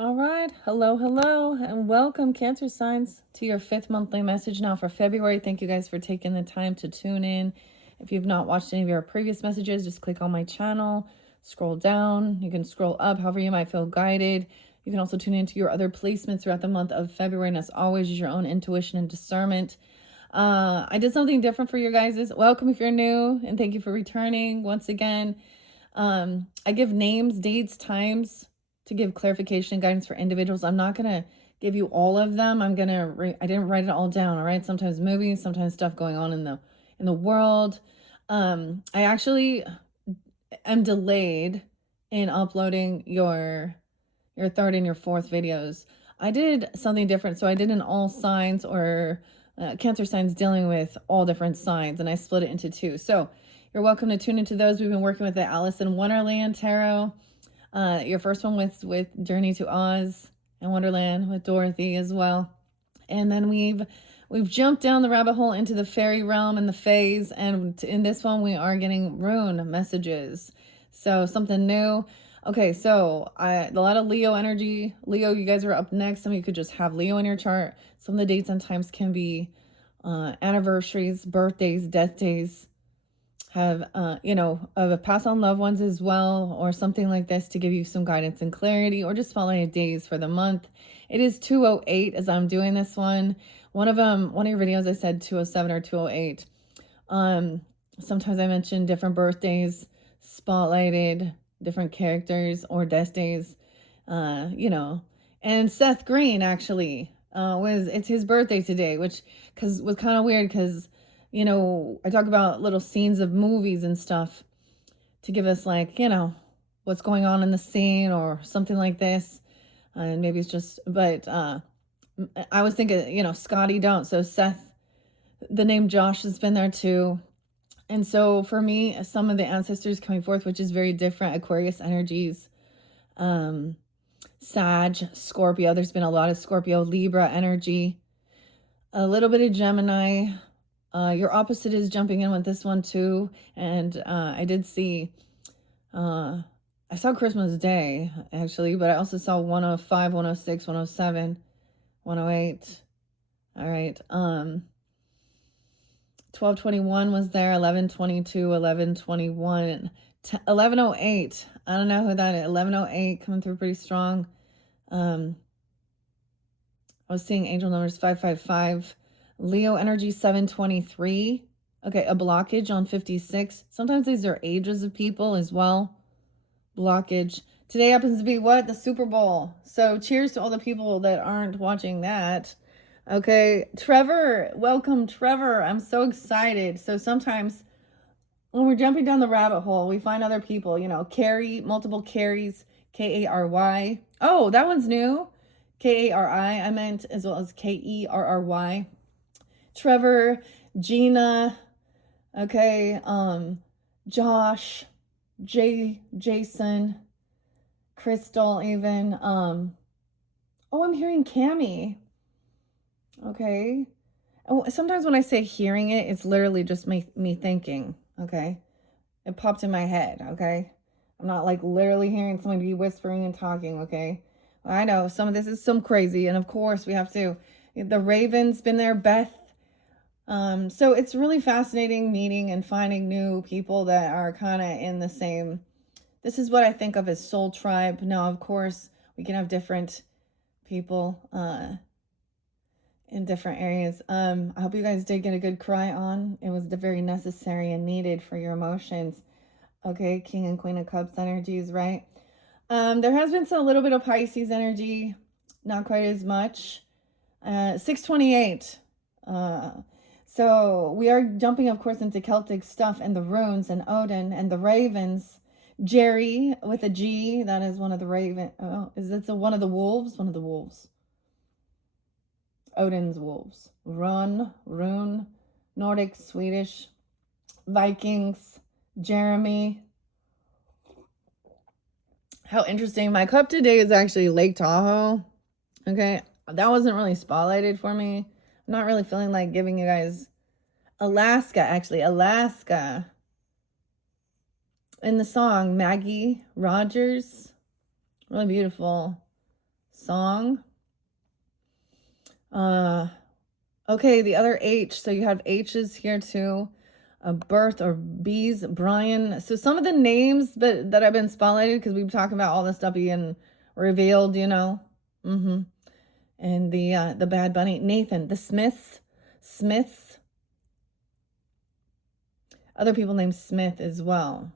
All right. Hello, and welcome, Cancer signs, to your 5th monthly message now for February. Thank you guys for taking the time to tune in. If you've not watched any of your previous messages, just click on my channel, scroll down. You can scroll up however you might feel guided. You can also tune into your other placements throughout the month of February, and as always, use your own intuition and discernment. I did something different for you guys. Welcome if you're new, and thank you for returning once again. I give names, dates, times to give clarification and guidance for individuals. I'm not going to give you all of them. I didn't write it all down. All right. Sometimes movies, sometimes stuff going on in the world. I actually am delayed in uploading your third and your fourth videos. I did something different. So I did an all signs or Cancer signs dealing with all different signs, and I split it into 2. So you're welcome to tune into those. We've been working with the Alice in Wonderland Tarot. Your first one with Journey to Oz and Wonderland with Dorothy as well. And then we've jumped down the rabbit hole into the fairy realm and the fays. And in this one, we are getting rune messages. So something new. Okay, so a lot of Leo energy. Leo, you guys are up next. Some of you could just have Leo in your chart. Some of the dates and times can be anniversaries, birthdays, death days. Have of pass on loved ones as well, or something like this to give you some guidance and clarity, or just spotlight days for the month. It is 208 as I'm doing this one. One of your videos I said 207 or 208. Sometimes I mention different birthdays spotlighted, different characters or death days. And Seth Green actually it's his birthday today, which was kind of weird because I talk about little scenes of movies and stuff to give us what's going on in the scene or something like this. And maybe it's just, but I was thinking, Scotty don't. So Seth, the name Josh has been there too. And so for me, some of the ancestors coming forth, which is very different, Aquarius energies, Sag, Scorpio. There's been a lot of Scorpio, Libra energy, a little bit of Gemini. Your opposite is jumping in with this one too. And I did see, I saw Christmas Day actually, but I also saw 105, 106, 107, 108. All right. 1221 was there, 1122, 1121, 1108. I don't know who that is. 1108 coming through pretty strong. I was seeing angel numbers 555. Leo energy 723. Okay, a blockage on 56. Sometimes these are ages of people as well. Blockage. Today happens to be what? The Super Bowl. So cheers to all the people that aren't watching that. Okay, Trevor. Welcome, Trevor. I'm so excited. So sometimes when we're jumping down the rabbit hole, we find other people, Carrie, multiple Carries, Kary. Oh, that one's new. Kari. I meant as well as Kerry. Trevor, Gina, okay, Josh, Jason, Crystal even, oh, I'm hearing Cammie, okay. Sometimes when I say hearing it, it's literally just me thinking, okay. It popped in my head, okay. I'm not like literally hearing somebody whispering and talking, okay. I know some of this is some crazy, and of course we have to, the Raven's been there, Beth. So it's really fascinating meeting and finding new people that are kind of in the same, this is what I think of as soul tribe. Now, of course, we can have different people in different areas. I hope you guys did get a good cry on. It was very necessary and needed for your emotions. Okay, King and Queen of Cups energies, right? There has been a little bit of Pisces energy, not quite as much. 628. So we are jumping, of course, into Celtic stuff and the runes and Odin and the ravens. Jerry with a G, that is one of the raven. Oh, is that one of the wolves? One of the wolves. Odin's wolves. Rune, Nordic, Swedish, Vikings, Jeremy. How interesting. My cup today is actually Lake Tahoe. Okay, that wasn't really spotlighted for me. I'm not really feeling like giving you guys Alaska, actually. Alaska. In the song, Maggie Rogers. Really beautiful song. Okay, the other H. So you have H's here too. Birth or B's, Brian. So some of the names that I've been spotlighted, because we've talking about all this stuff being revealed, you know. And the Bad Bunny, Nathan, the Smiths. Other people named Smith as well.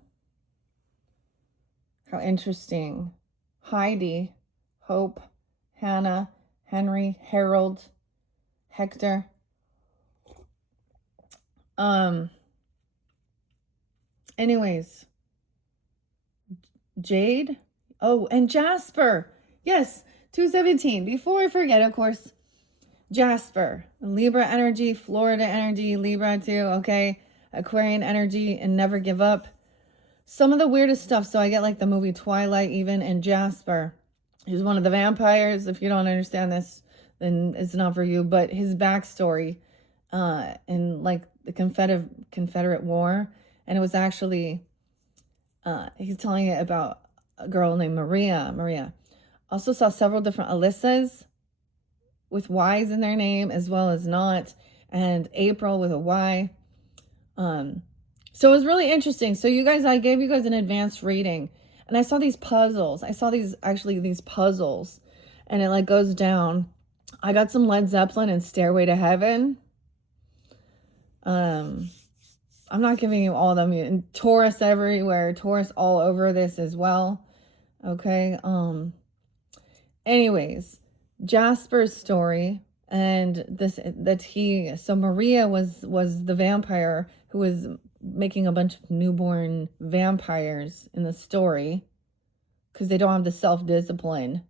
How interesting. Heidi, Hope, Hannah, Henry, Harold, Hector. Anyways, Jade. Oh, and Jasper. Yes, 217. Before I forget, of course, Jasper. Libra energy, Florida energy, Libra too, okay? Aquarian energy, and never give up. Some of the weirdest stuff. So I get like the movie Twilight even, and Jasper. He's one of the vampires. If you don't understand this, then it's not for you. But his backstory in like the Confederate War. And it was actually, he's telling it about a girl named Maria. Also saw several different Alyssas with Y's in their name as well as not. And April with a Y. So it was really interesting. So you guys, I gave you guys an advanced reading. And I saw these puzzles. I saw these puzzles. And it like goes down. I got some Led Zeppelin and Stairway to Heaven. I'm not giving you all of them. And Taurus everywhere. Taurus all over this as well. Okay. Anyways, Jasper's story. And so Maria was the vampire who was making a bunch of newborn vampires in the story. Because they don't have the self-discipline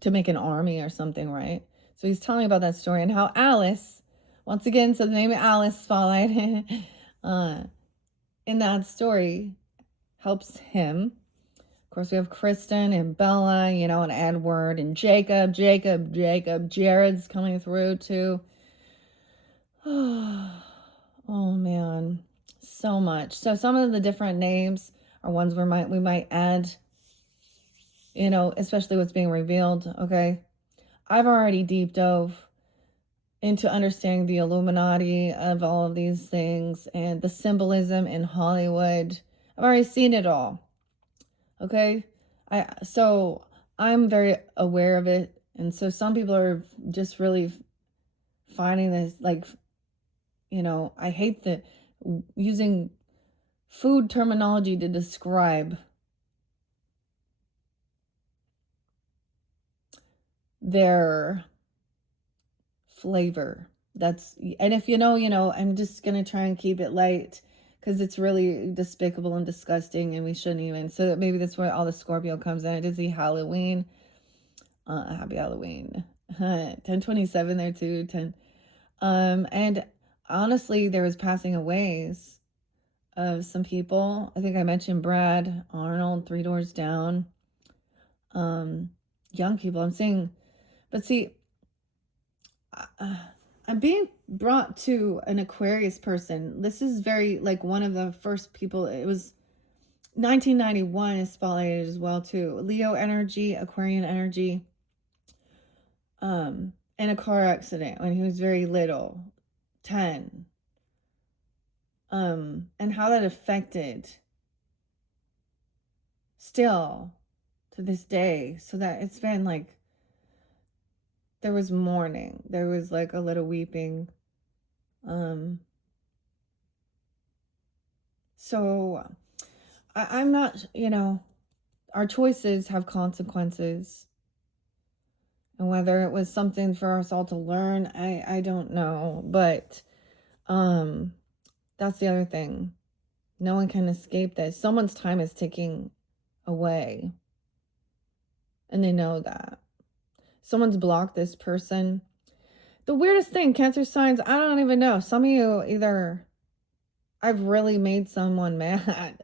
to make an army or something, right? So he's telling about that story and how Alice, once again, so the name of Alice Spotlight in that story helps him. Of course, we have Kristen and Bella, you know, and Edward and Jacob. Jared's coming through too. Oh man, so much. So some of the different names are ones we might add, you know, especially what's being revealed. Okay, I've already deep dove into understanding the Illuminati of all of these things and the symbolism in Hollywood. I've already seen it all. Okay, so I'm very aware of it, and so some people are just really finding this like, you know, I hate the using food terminology to describe their flavor. And if you know, I'm just gonna try and keep it light because it's really despicable and disgusting, and we shouldn't even. So maybe that's where all the Scorpio comes in. I did see Halloween. Happy Halloween. 1027 there too. 10. And honestly, there was passing aways of some people. I think I mentioned Brad Arnold, 3 Doors Down. Young people. I'm seeing, but see, I'm being brought to an Aquarius person. This is very like one of the first people. It was 1991 is spotlighted as well too. Leo energy, Aquarian energy. In a car accident when he was very little, 10. And how that affected still to this day. So that it's been like, there was mourning. There was like a little weeping. So I'm not, you know, our choices have consequences. And whether it was something for us all to learn, I don't know. But that's the other thing. No one can escape this. Someone's time is ticking away. And they know that. Someone's blocked this person. The weirdest thing, Cancer signs, I don't even know. Some of you either I've really made someone mad.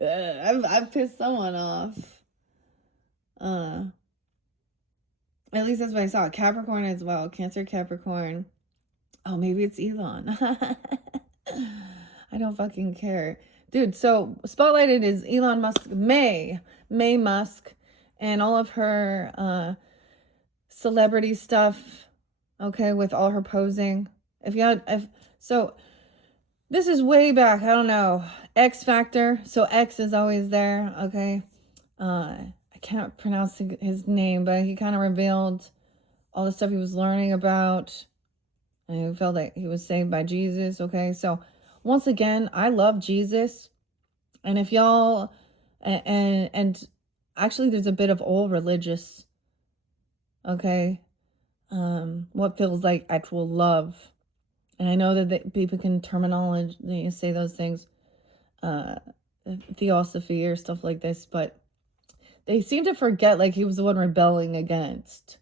I've pissed someone off. At least that's what I saw. Capricorn as well. Cancer, Capricorn. Oh, maybe it's Elon. I don't fucking care. Dude, so spotlighted is Elon Musk, May Musk, and all of her celebrity stuff, okay, with all her posing. So this is way back, I don't know, X Factor. So X is always there, okay. I can't pronounce his name, but he kind of revealed all the stuff he was learning about, and he felt that he was saved by Jesus, okay. So once again, I love Jesus, and if y'all and actually there's a bit of old religious, okay, what feels like actual love. And I know that people can terminology say those things, theosophy or stuff like this, but they seem to forget like he was the one rebelling against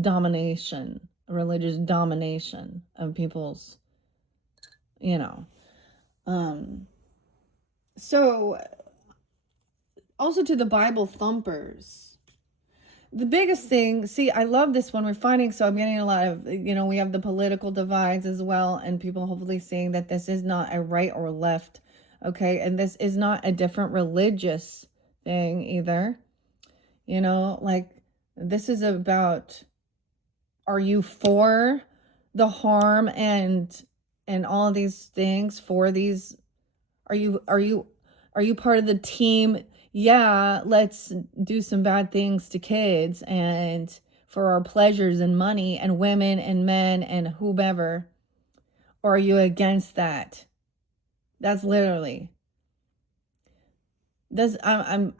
domination, religious domination of people's, you know. So also to the Bible thumpers, the biggest thing, see, I love this one we're finding. So I'm getting a lot of, we have the political divides as well, and people hopefully seeing that this is not a right or left, okay, and this is not a different religious thing either, like this is about, are you for the harm and all of these things, for these, are you part of the team? Yeah, let's do some bad things to kids and for our pleasures and money and women and men and whomever. Or are you against that? That's literally this. I'm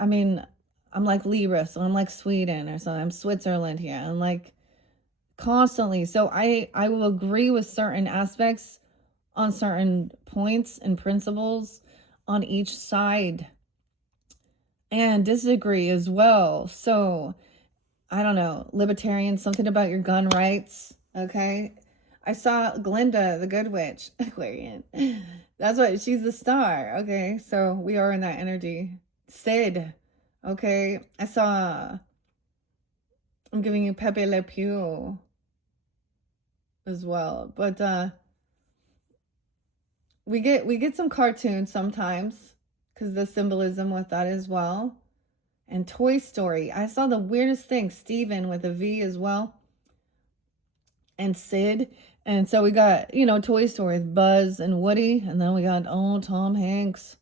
like Libra, so I'm like Sweden or something. I'm Switzerland here. I'm like constantly. So I will agree with certain aspects on certain points and principles on each side, and disagree as well. So I don't know, libertarian, something about your gun rights, okay. I saw Glinda the Good Witch, Aquarian. That's what, she's the star, okay. So we are in that energy. Sid, okay. I'm giving you Pepe Le Pew as well, but we get some cartoons sometimes because the symbolism with that as well. And Toy Story, I saw the weirdest thing, Steven with a V as well, and Sid. And so we got, Toy Story with Buzz and Woody, and then we got Tom Hanks.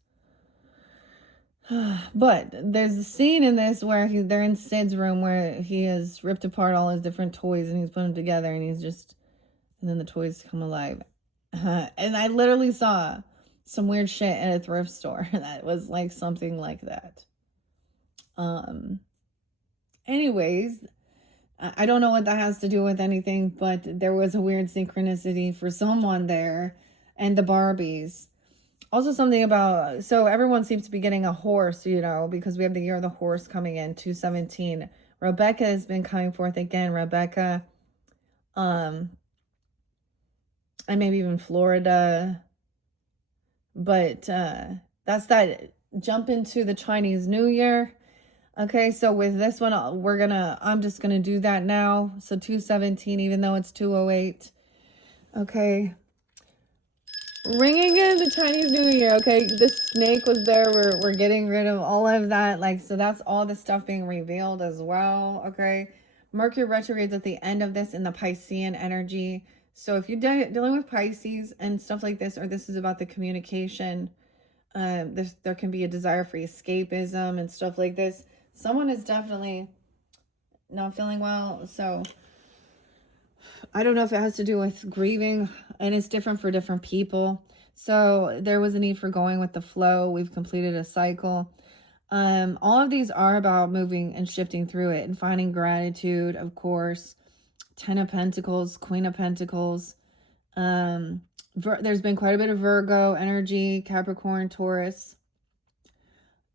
But there's a scene in this where they're in Sid's room where he has ripped apart all his different toys and he's put them together, and and then the toys come alive. And I literally saw some weird shit at a thrift store that was like something like that. Anyways, I don't know what that has to do with anything, but there was a weird synchronicity for someone there. And the Barbies. Also something about, so everyone seems to be getting a horse, because we have the year of the horse coming in, 217. Rebecca has been coming forth again. Rebecca, and maybe even Florida. But that's that jump into the Chinese New Year. Okay, so with this one, I'm just gonna do that now. So 217, even though it's 208. Okay. Ringing in the Chinese New Year. Okay, the snake was there. We're getting rid of all of that. So that's all the stuff being revealed as well. Okay. Mercury retrogrades at the end of this in the Piscean energy. So if you're dealing with Pisces and stuff like this, or this is about the communication, there can be a desire for escapism and stuff like this. Someone is definitely not feeling well. So I don't know if it has to do with grieving, and it's different for different people. So there was a need for going with the flow. We've completed a cycle. All of these are about moving and shifting through it and finding gratitude, of course. 10 of Pentacles, Queen of Pentacles. There's been quite a bit of Virgo energy, Capricorn, Taurus,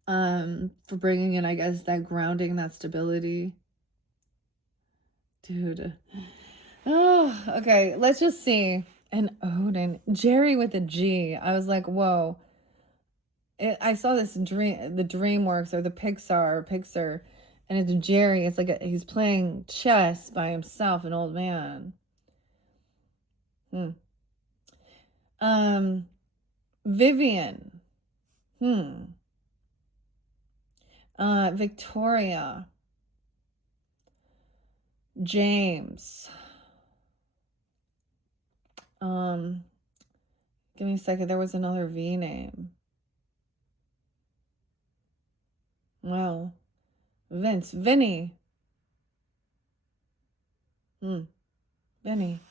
for bringing in, I guess, that grounding, that stability. Dude. Oh, okay. Let's just see. And Odin, Jerry with a G. I was like, whoa. I saw this dream, the DreamWorks or the Pixar, and it's Jerry. It's like he's playing chess by himself, an old man. Vivian. Victoria. James. Give me a second. There was another V name. Well, Vince. Vinny. Vinny.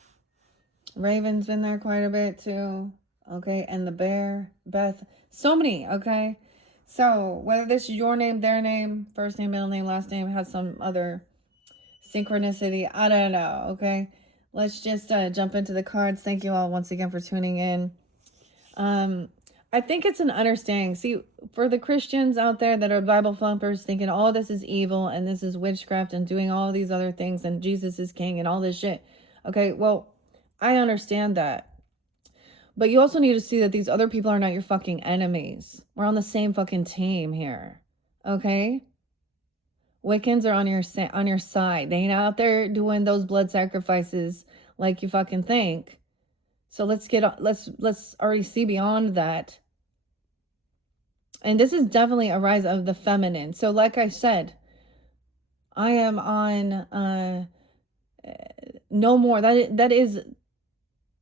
Raven's been there quite a bit too. Okay. And the bear. Beth. So many. Okay. So whether this is your name, their name, first name, middle name, last name, has some other synchronicity, I don't know. Okay. Let's just jump into the cards. Thank you all once again for tuning in. I think it's an understanding. See, for the Christians out there that are Bible thumpers thinking all this is evil and this is witchcraft and doing all these other things and Jesus is king and all this shit. Okay, well, I understand that. But you also need to see that these other people are not your fucking enemies. We're on the same fucking team here. Okay? Wiccans are on your side. They ain't out there doing those blood sacrifices like you fucking think. So let's already see beyond that. And this is definitely a rise of the feminine. So like I said, I am on no more. That is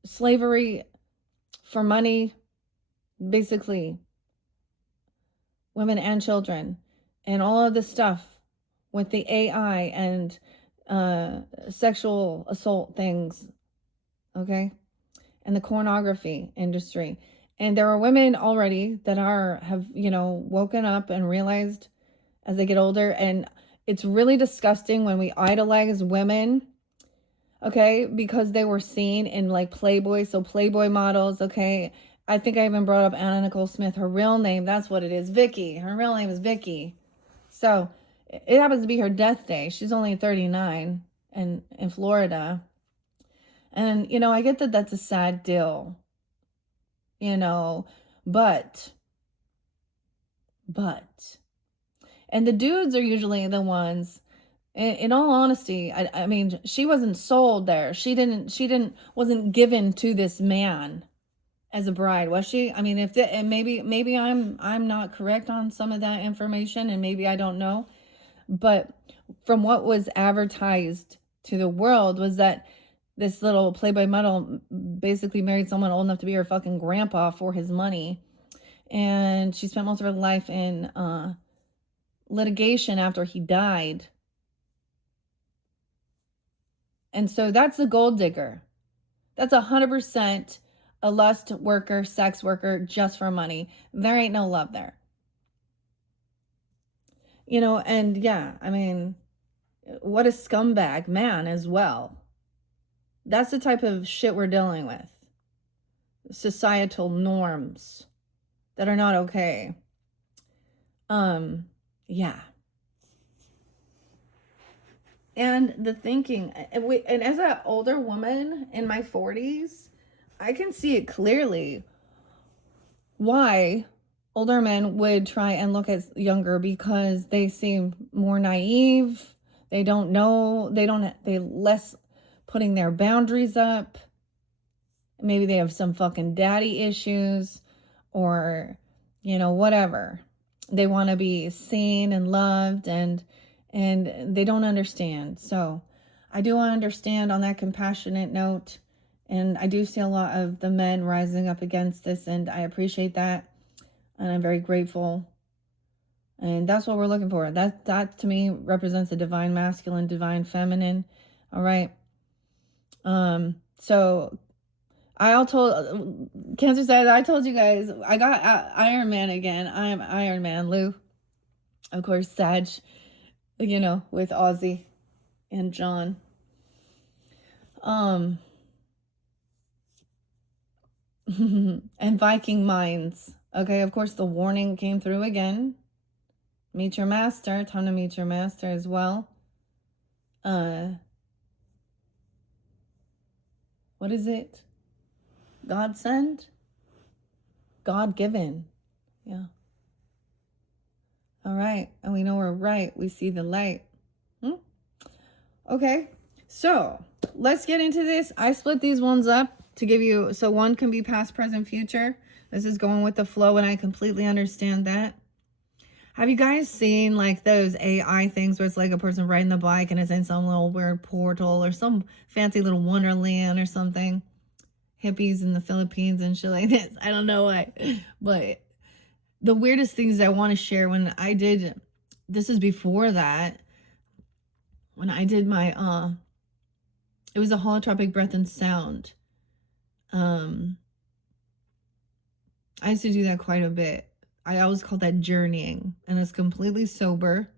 slavery for money, basically. Women and children. And all of this stuff with the AI and sexual assault things. Okay? And the pornography industry. And there are women already that have woken up and realized as they get older. And it's really disgusting when we idolize women, okay, because they were seen in like Playboy. So Playboy models, okay. I think I even brought up Anna Nicole Smith. Her real name, that's what it is, Vicky. Her real name is Vicky. So it happens to be her death day. She's only 39 in Florida. And, I get that that's a sad deal, but, and the dudes are usually the ones, in all honesty, I mean, she wasn't sold there. She wasn't given to this man as a bride, was she? I mean, and maybe I'm not correct on some of that information, and maybe I don't know, but from what was advertised to the world was that this little Playboy model basically married someone old enough to be her fucking grandpa for his money. And she spent most of her life in litigation after he died. And so that's a gold digger. That's 100% a lust worker, sex worker, just for money. There ain't no love there. And yeah, I mean, what a scumbag man as well. That's the type of shit we're dealing with. Societal norms that are not okay. Yeah. And the thinking, and as an older woman in my 40s, I can see it clearly why older men would try and look at younger, because they seem more naive. They don't know, they less putting their boundaries up. Maybe they have some fucking daddy issues, or whatever. They want to be seen and loved, and they don't understand. So I do understand on that compassionate note, and I do see a lot of the men rising up against this, and I appreciate that, and I'm very grateful. And that's what we're looking for. That to me represents a divine masculine, divine feminine. All right. So Cancer says, I told you guys, I got Iron Man again. I'm Iron Man, Lou. Of course, Sag, with Ozzy and John. And Viking Minds. Okay, of course, the warning came through again. Meet your master. Time to meet your master as well. What is it? God sent? God given. Yeah. All right. And we know we're right. We see the light. Okay. So let's get into this. I split these ones up to give you, so one can be past, present, future. This is going with the flow, and I completely understand that. Have you guys seen like those AI things where it's like a person riding the bike and it's in some little weird portal or some fancy little wonderland or something? Hippies in the Philippines and shit like this. I don't know why. But the weirdest things I want to share when I did, this is before that, when I did my, it was a holotropic breath and sound. I used to do that quite a bit. I always call that journeying, and it's completely sober.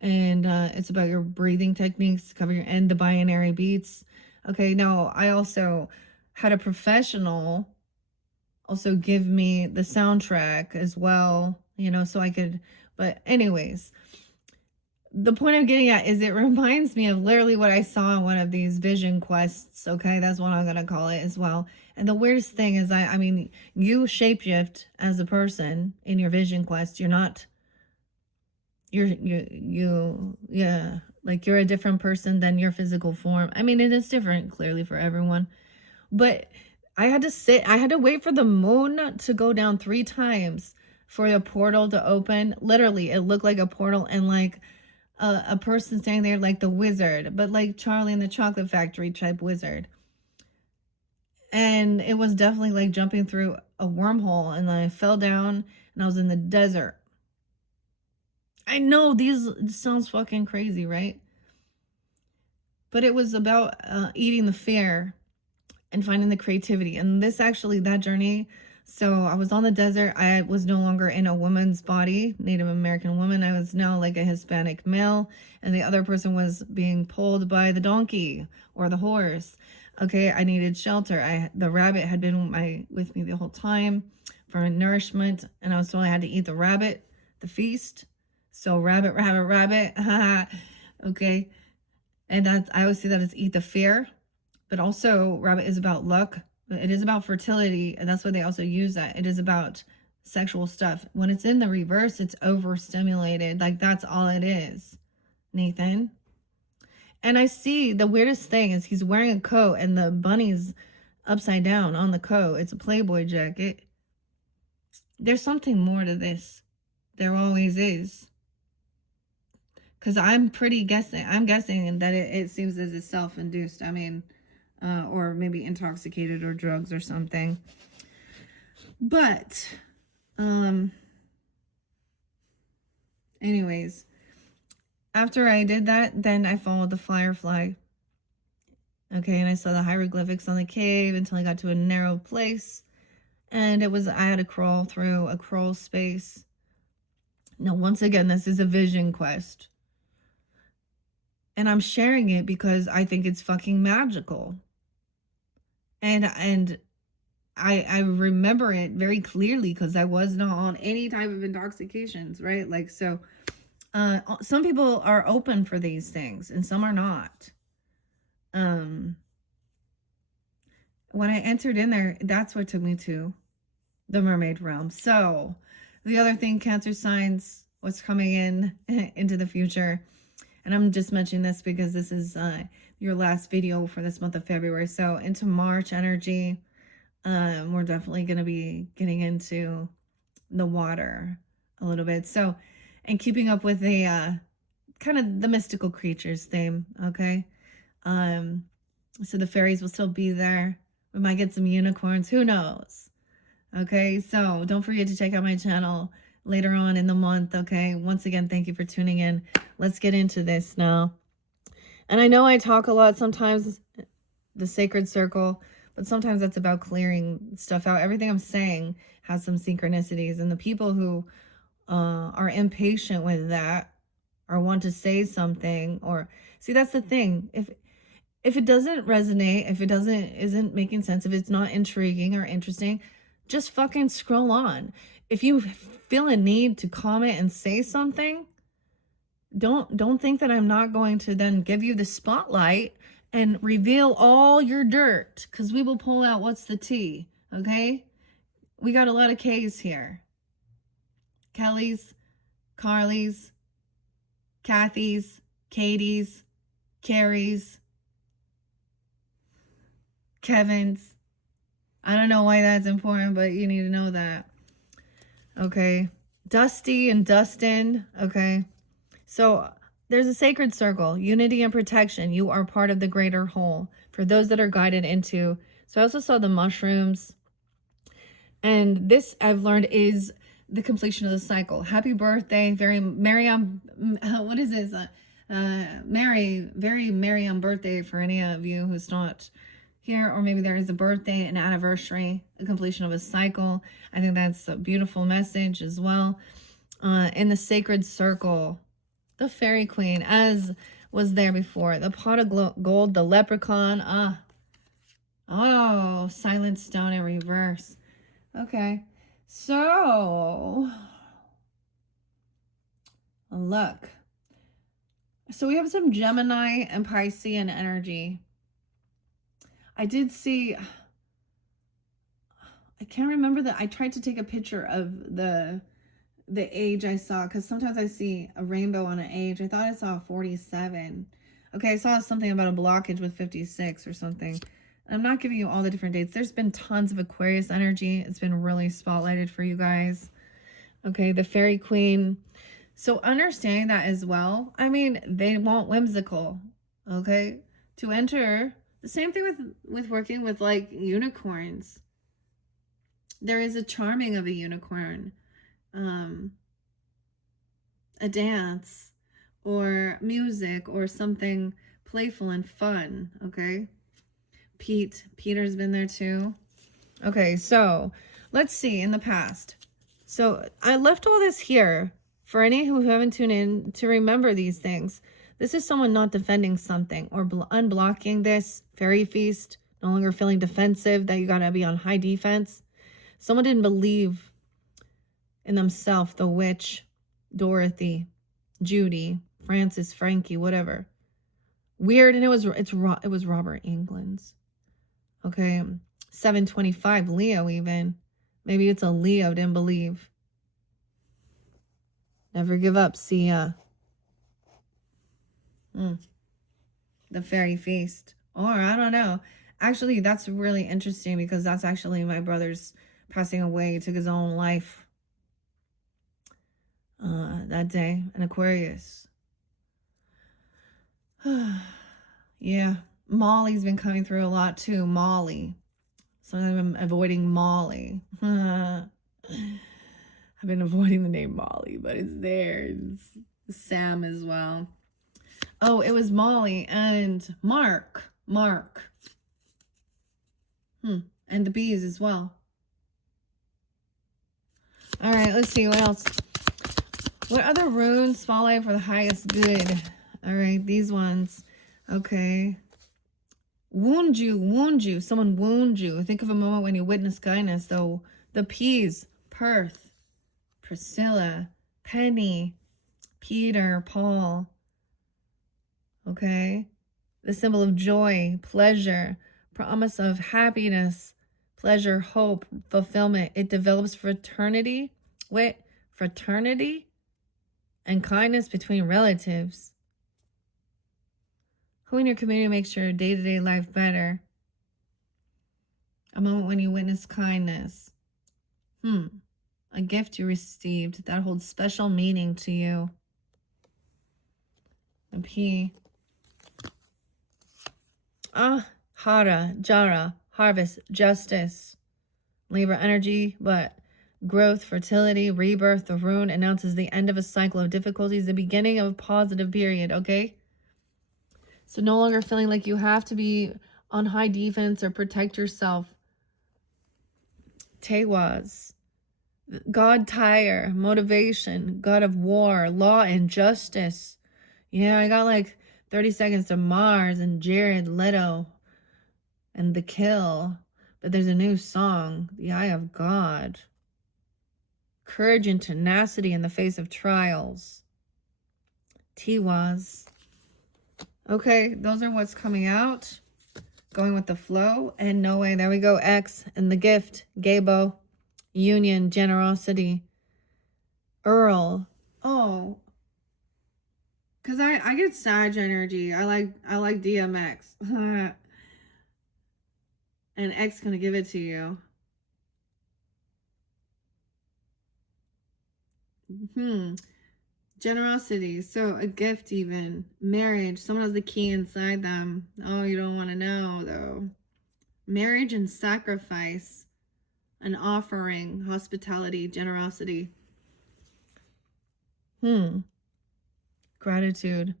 And it's about your breathing techniques, cover your and the binary beats. Okay, now I also had a professional also give me the soundtrack as well, you know, so I could, but anyways, the point I'm getting at is it reminds me of literally what I saw in one of these vision quests. Okay, that's what I'm gonna call it as well. And the weirdest thing is, I mean, you shapeshift as a person in your vision quest. You're not, yeah, like you're a different person than your physical form. I mean, it is different clearly for everyone, but I had to wait for the moon to go down 3 times for the portal to open. Literally, it looked like a portal and like a person standing there like the wizard, but like Charlie in the Chocolate Factory type wizard. And it was definitely like jumping through a wormhole, and I fell down and I was in the desert. I know this sounds fucking crazy, right? But it was about eating the fear and finding the creativity. And this actually, that journey, so I was on the desert. I was no longer in a woman's body, Native American woman. I was now like a Hispanic male, and the other person was being pulled by the donkey or the horse. Okay, I needed shelter. The rabbit had been with me the whole time for nourishment, and I was told I had to eat the rabbit, the feast. So rabbit, rabbit, rabbit. Okay, and that I always see that as eat the fear. But also rabbit is about luck. It is about fertility, and that's why they also use that. It is about sexual stuff. When it's in the reverse, it's overstimulated. Like that's all it is, Nathan. And I see the weirdest thing is he's wearing a coat and the bunny's upside down on the coat. It's a Playboy jacket. There's something more to this. There always is. Because I'm guessing that it seems as it's self-induced. I mean, or maybe intoxicated or drugs or something. But, anyways, after I did that, then I followed the firefly. Okay, and I saw the hieroglyphics on the cave until I got to a narrow place. And I had to crawl through a crawl space. Now, once again, this is a vision quest. And I'm sharing it because I think it's fucking magical. And I remember it very clearly because I was not on any type of intoxications, right? Like, so some people are open for these things and some are not. When I entered in there, that's what took me to the mermaid realm. So the other thing, Cancer signs, what's coming in into the future. And I'm just mentioning this because this is your last video for this month of February. So into March energy, we're definitely going to be getting into the water a little bit. So, and keeping up with the kind of the mystical creatures theme. Okay. So the fairies will still be there. We might get some unicorns. Who knows? Okay. So don't forget to check out my channel later on in the month. Okay. Once again, thank you for tuning in. Let's get into this now. And I know I talk a lot sometimes, the sacred circle, but sometimes that's about clearing stuff out. Everything I'm saying has some synchronicities, and the people who are impatient with that or want to say something, or see, that's the thing. If it doesn't resonate, if it isn't making sense, if it's not intriguing or interesting, just fucking scroll on. If you feel a need to comment and say something, don't think that I'm not going to then give you the spotlight and reveal all your dirt, because we will pull out what's the tea. Okay, we got a lot of K's here. Kelly's, Carly's, Kathy's, Katie's, Carrie's, Kevin's. I don't know why that's important, but you need to know that. Okay. Dusty and Dustin. Okay. So there's a sacred circle, unity and protection. You are part of the greater whole. For those that are guided into. So I also saw the mushrooms. And this I've learned is the completion of the cycle. Happy birthday. Very merry on, what is this? Very merry on birthday for any of you who's not here, or maybe there is a birthday, an anniversary, the completion of a cycle. I think that's a beautiful message as well. In the sacred circle, the Faerie Queen, as was there before, the pot of gold, the leprechaun. Oh, silent stone in reverse. Okay, so look. So we have some Gemini and Piscean energy. I did see, I can't remember that. I tried to take a picture of the age I saw, because sometimes I see a rainbow on an age. I thought I saw 47. Okay, I saw something about a blockage with 56 or something. I'm not giving you all the different dates. There's been tons of Aquarius energy. It's been really spotlighted for you guys. Okay, the Faerie Queen. So understanding that as well. I mean, they want whimsical. Okay, to enter. The same thing with working with like unicorns. There is a charming of a unicorn. A dance or music or something playful and fun. Okay, Peter's been there too. Okay, so let's see in the past. So I left all this here for any who haven't tuned in to remember these things. This is someone not defending something or unblocking this fairy feast, no longer feeling defensive, that you got to be on high defense. Someone didn't believe in themselves, the witch, Dorothy, Judy, Francis, Frankie, whatever. Weird, and it was Robert England's. Okay, 725 Leo even. Maybe it's a Leo, didn't believe. Never give up, see ya. The fairy feast. Or I don't know. Actually, that's really interesting because that's actually my brother's passing away. He took his own life that day in Aquarius. Yeah. Molly's been coming through a lot too. Molly. Sometimes I'm avoiding Molly. I've been avoiding the name Molly, but it's there. It's Sam as well. Oh, it was Molly and Mark. And the bees as well. All right, let's see what else. What other runes spotlight for the highest good? All right, these ones. Okay. Wound you. Someone wound you. Think of a moment when you witnessed kindness, though. The P's, Perth, Priscilla, Penny, Peter, Paul. Okay. The symbol of joy, pleasure, promise of happiness, pleasure, hope, fulfillment. It develops fraternity and kindness between relatives. Who in your community makes your day-to-day life better? A moment when you witness kindness. A gift you received that holds special meaning to you. A P. Hara, Jara, harvest, justice. Libra energy, but growth, fertility, rebirth. The rune announces the end of a cycle of difficulties, the beginning of a positive period, okay? So no longer feeling like you have to be on high defense or protect yourself. Tewaz, God Tyre, motivation, God of war, law and justice. Yeah, I got like 30 seconds to Mars and Jared Leto and The Kill. But there's a new song, The Eye of God. Courage and tenacity in the face of trials. Tiwaz. Okay, those are what's coming out. Going with the flow. And no way, there we go. X and the gift. Gabo. Union, generosity. Earl. Oh. Because I get Sag energy. I like DMX. And X gonna give it to you. Generosity. So a gift, even marriage. Someone has the key inside them. Oh, you don't want to know though. Marriage and sacrifice, an offering, hospitality, generosity. Gratitude,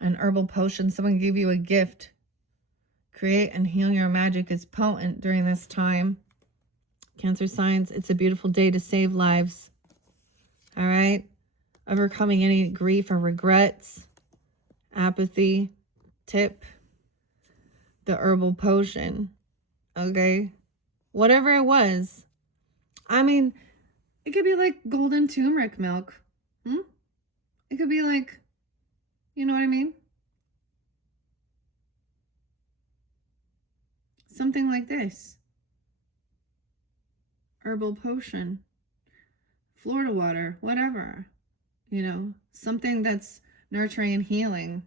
an herbal potion. Someone gave you a gift. Create and heal your magic is potent during this time. Cancer signs, it's a beautiful day to save lives. All right. Overcoming any grief or regrets, apathy, tip, the herbal potion. Okay. Whatever it was. I mean, it could be like golden turmeric milk. It could be like, you know what I mean? Something like this. Herbal potion. Florida water, whatever. You know, something that's nurturing and healing.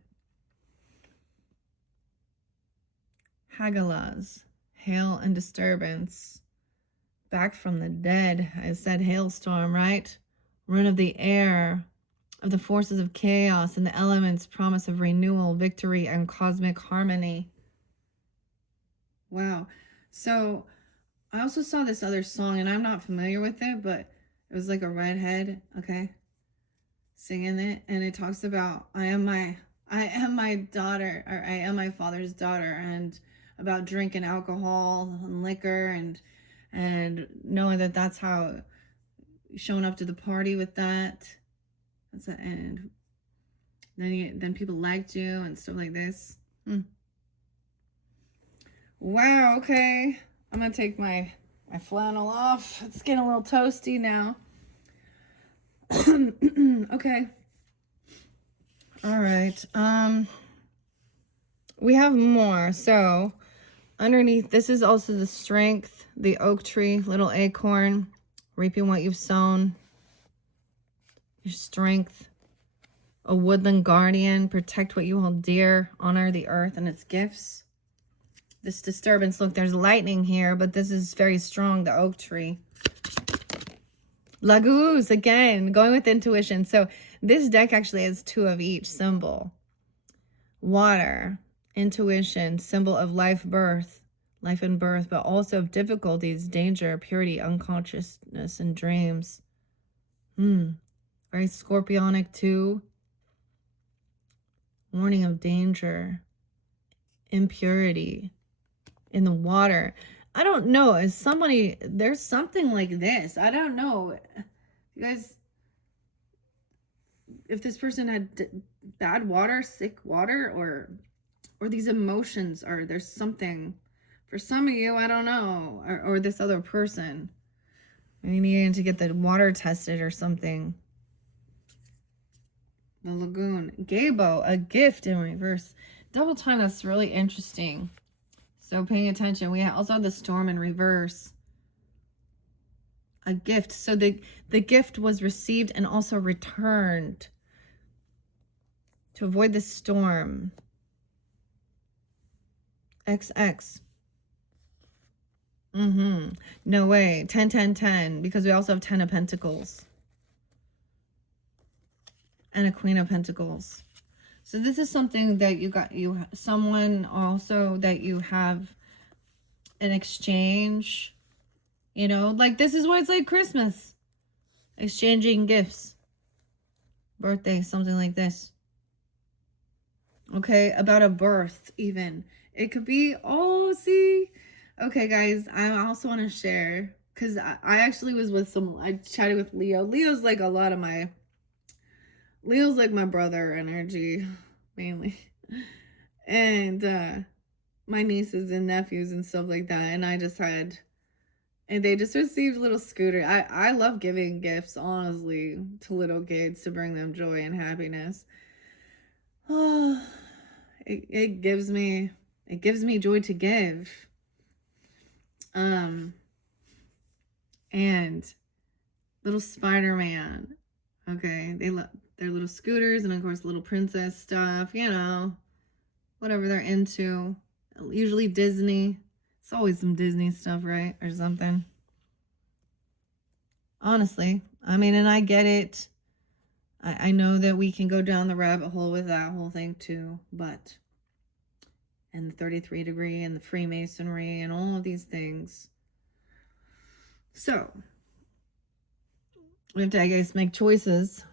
Hagalas, hail and disturbance. Back from the dead, I said hailstorm, right? Rune of the air, of the forces of chaos and the elements, promise of renewal, victory, and cosmic harmony. Wow. So I also saw this other song, and I'm not familiar with it, but it was like a redhead, okay, singing it, and it talks about I am my daughter, or I am my father's daughter, and about drinking alcohol and liquor, and knowing that that's how showing up to the party with that. That's the end. Then people liked you and stuff like this. Wow. Okay, I'm gonna take my flannel off. It's getting a little toasty now. Okay. All right. We have more. So underneath, this is also the strength, the oak tree, little acorn, reaping what you've sown. Your strength, a woodland guardian, protect what you hold dear, honor the earth and its gifts. This disturbance, look, there's lightning here, but this is very strong, the oak tree. Laguz, again, going with intuition. So this deck actually has 2 of each symbol. Water, intuition, symbol of life and birth, but also of difficulties, danger, purity, unconsciousness, and dreams. Very scorpionic too. Warning of danger, impurity in the water. I don't know. Is somebody, there's something like this. I don't know. You guys, if this person had bad water, sick water, or these emotions, or there's something for some of you, I don't know, or this other person. Maybe needing to get the water tested or something. The lagoon. Gabo, a gift in reverse. Double time, that's really interesting. So paying attention. We also have the storm in reverse. A gift. So the gift was received and also returned to avoid the storm. XX. No way. 10, 10, 10. Because we also have 10 of Pentacles. And a Queen of Pentacles. So this is something that someone also that you have an exchange, you know, like this is what it's like Christmas, exchanging gifts, birthday, something like this. Okay, about a birth even. It could be, oh, see. Okay, guys, I also want to share, because I actually was with I chatted with Leo. Leo's like my brother energy, mainly. And my nieces and nephews and stuff like that. And they just received little scooter. I love giving gifts, honestly, to little kids to bring them joy and happiness. Oh, it gives me joy to give. And little Spider-Man. Okay, they love their little scooters, and of course little princess stuff, you know, whatever they're into. Usually Disney. It's always some Disney stuff, right? Or something. Honestly, I mean, and I get it. I know that we can go down the rabbit hole with that whole thing too, but, and the 33 degree and the Freemasonry and all of these things. So, we have to, I guess, make choices.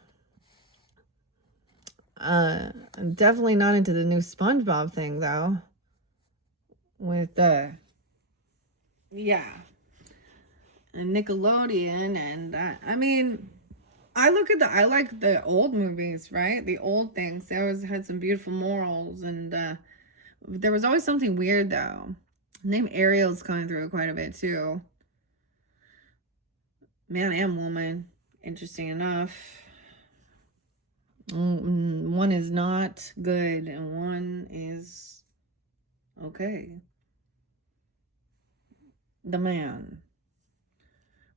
I'm definitely not into the new SpongeBob thing, though. With, yeah. And Nickelodeon, and I mean, I like the old movies, right? The old things. They always had some beautiful morals, and there was always something weird, though. The name Ariel's coming through quite a bit, too. Man and woman. Interesting enough. One is not good, and one is okay. The man.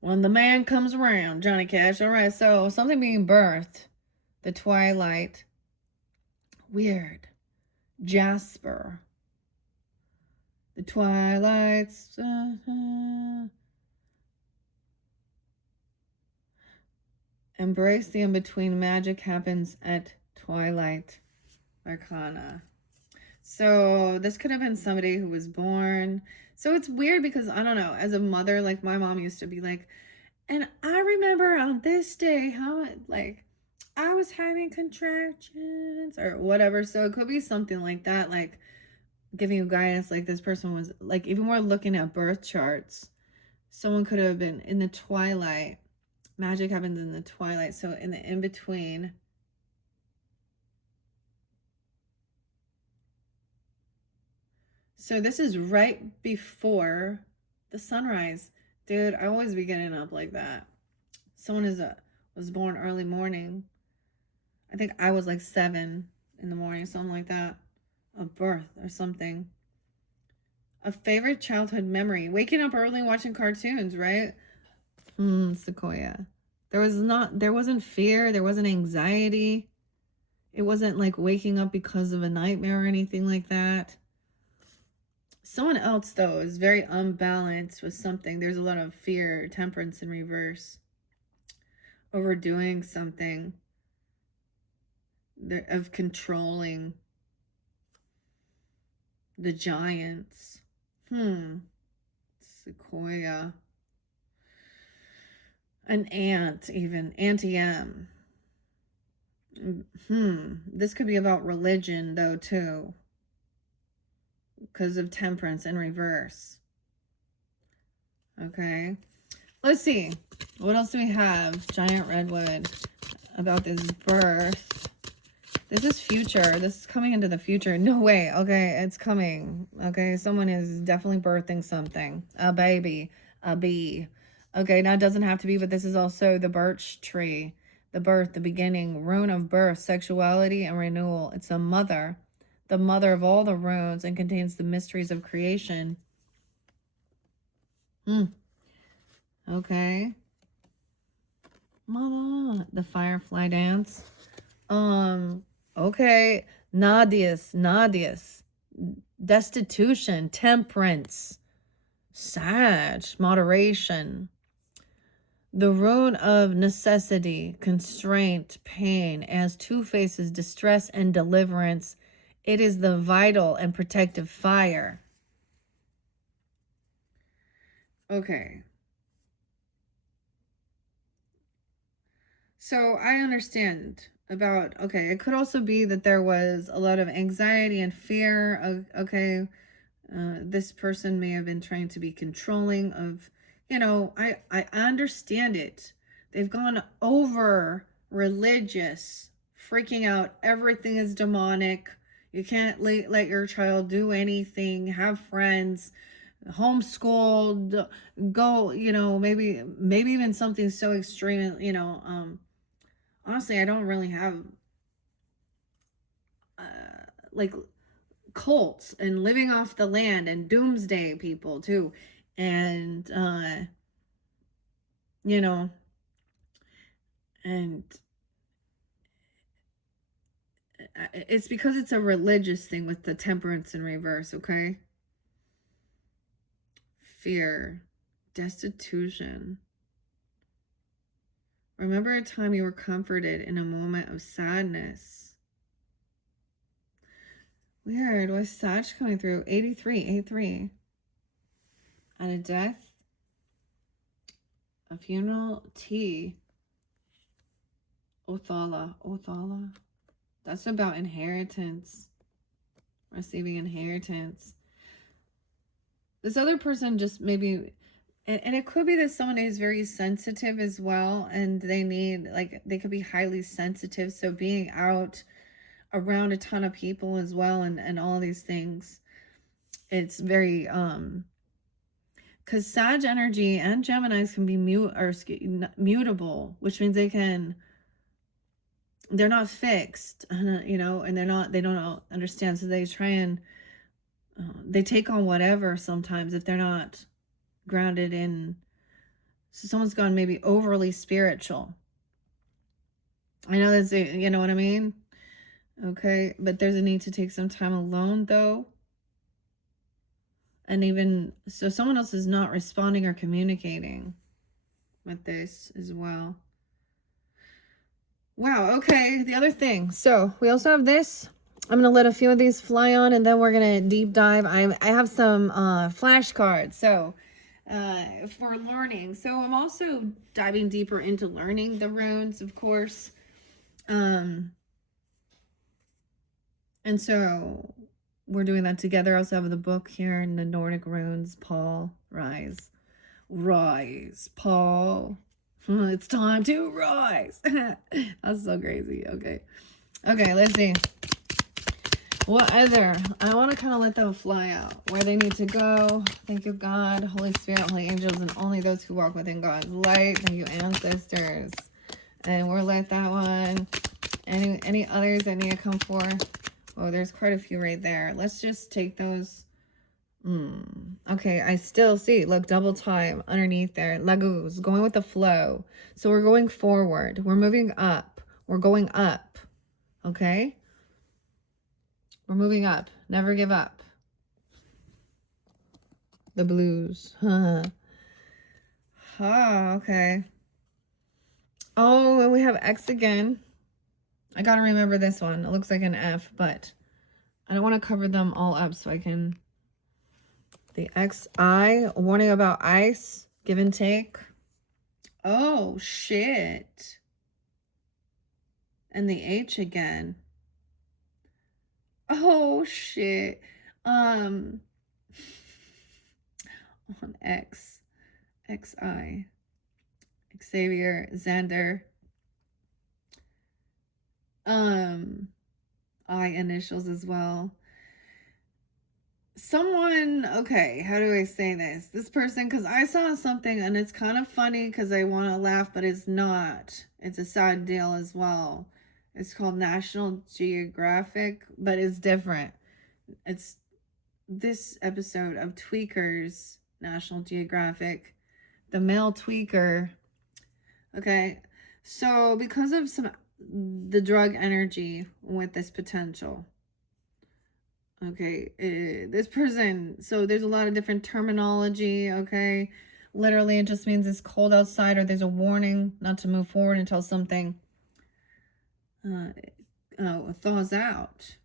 When the man comes around, Johnny Cash. All right, so something being birthed. The twilight. Weird. Jasper. The twilight's. Embrace the in-between. Magic happens at twilight. Arcana. So this could have been somebody who was born. So it's weird because, I don't know, as a mother, like my mom used to be like, and I remember on this day how, like, I was having contractions or whatever. So it could be something like that, like giving you guidance, like this person was, like, even more looking at birth charts. Someone could have been in the twilight. Magic happens in the twilight. So in the in-between. So this is right before the sunrise. Dude, I always be getting up like that. Someone was born early morning. I think I was like 7 in the morning, something like that. Of birth or something. A favorite childhood memory. Waking up early and watching cartoons, right? Sequoia. There wasn't fear. There wasn't anxiety. It wasn't like waking up because of a nightmare or anything like that. Someone else, though, is very unbalanced with something. There's a lot of fear, temperance in reverse. Overdoing something. Of controlling. The giants. Sequoia. An ant, even. Anti-M. This could be about religion, though, too. Because of temperance in reverse. Okay. Let's see. What else do we have? Giant redwood. About this birth. This is future. This is coming into the future. No way. Okay, it's coming. Okay, someone is definitely birthing something. A baby. A bee. Okay, now it doesn't have to be, but this is also the birch tree. The birth, the beginning. Rune of birth, sexuality, and renewal. It's a mother. The mother of all the runes, and contains the mysteries of creation. Okay. Mama. The firefly dance. Okay. Nadius. Destitution. Temperance. Sag. Moderation. The rune of necessity, constraint, pain, as 2 faces, distress and deliverance. It is the vital and protective fire. Okay. So I understand about, okay, it could also be that there was a lot of anxiety and fear of, okay, this person may have been trying to be controlling of, I understand it. They've gone over religious, freaking out. Everything is demonic. You can't let your child do anything, have friends, homeschooled, go, maybe even something so extreme, honestly, I don't really have, like, cults and living off the land and doomsday people too, and and it's because it's a religious thing with the temperance in reverse. Okay. Fear. Destitution. Remember a time you were comforted in a moment of sadness. Weird. Why is Sag coming through? 83, 83. At a death, a funeral, tea. Othala, Othala. That's about inheritance. Receiving inheritance. This other person just maybe, and it could be that someone is very sensitive as well, and they need, like, they could be highly sensitive. So being out around a ton of people as well, and all these things, it's very, because Sag energy and Geminis can be mutable, which means they're not fixed, you know, and they don't understand. So they try and, they take on whatever sometimes if they're not grounded in. So someone's gone maybe overly spiritual. I know that's, you know what I mean? Okay, but there's a need to take some time alone though. And even so, someone else is not responding or communicating with this as well. Wow, okay, the other thing. So we also have this. I'm going to let a few of these fly on, and then we're going to deep dive. I have some flashcards, so for learning. So I'm also diving deeper into learning the runes, of course. And so we're doing that together. I also have the book here in the Nordic runes. Paul, rise. Rise, Paul. It's time to rise. That's so crazy. Okay. Okay, let's see. What other? I want to kind of let them fly out. Where they need to go. Thank you, God, Holy Spirit, Holy Angels, and only those who walk within God's light. Thank you, ancestors. And we'll let that one. Any others that need to come forth? Oh, there's quite a few right there. Let's just take those. Okay, I still see. Look, double time underneath there. Legos, going with the flow. So we're going forward. We're moving up. We're going up. Okay? We're moving up. Never give up. The blues. Okay. Oh, and we have X again. I gotta remember this one. It looks like an F, but I don't want to cover them all up so I can... The XI, warning about ice, give and take. Oh, shit. And the H again. Oh, shit. On X. XI. Xavier, Xander. I initials as well. Someone, okay, how do I say this? This person, because I saw something and it's kind of funny because I want to laugh, but it's not. It's a sad deal as well. It's called National Geographic, but it's different. It's this episode of Tweakers, National Geographic, the male tweaker. Okay, so because of the drug energy with this potential. Okay, this person, so there's a lot of different terminology, okay? Literally, it just means it's cold outside, or there's a warning not to move forward until something thaws out.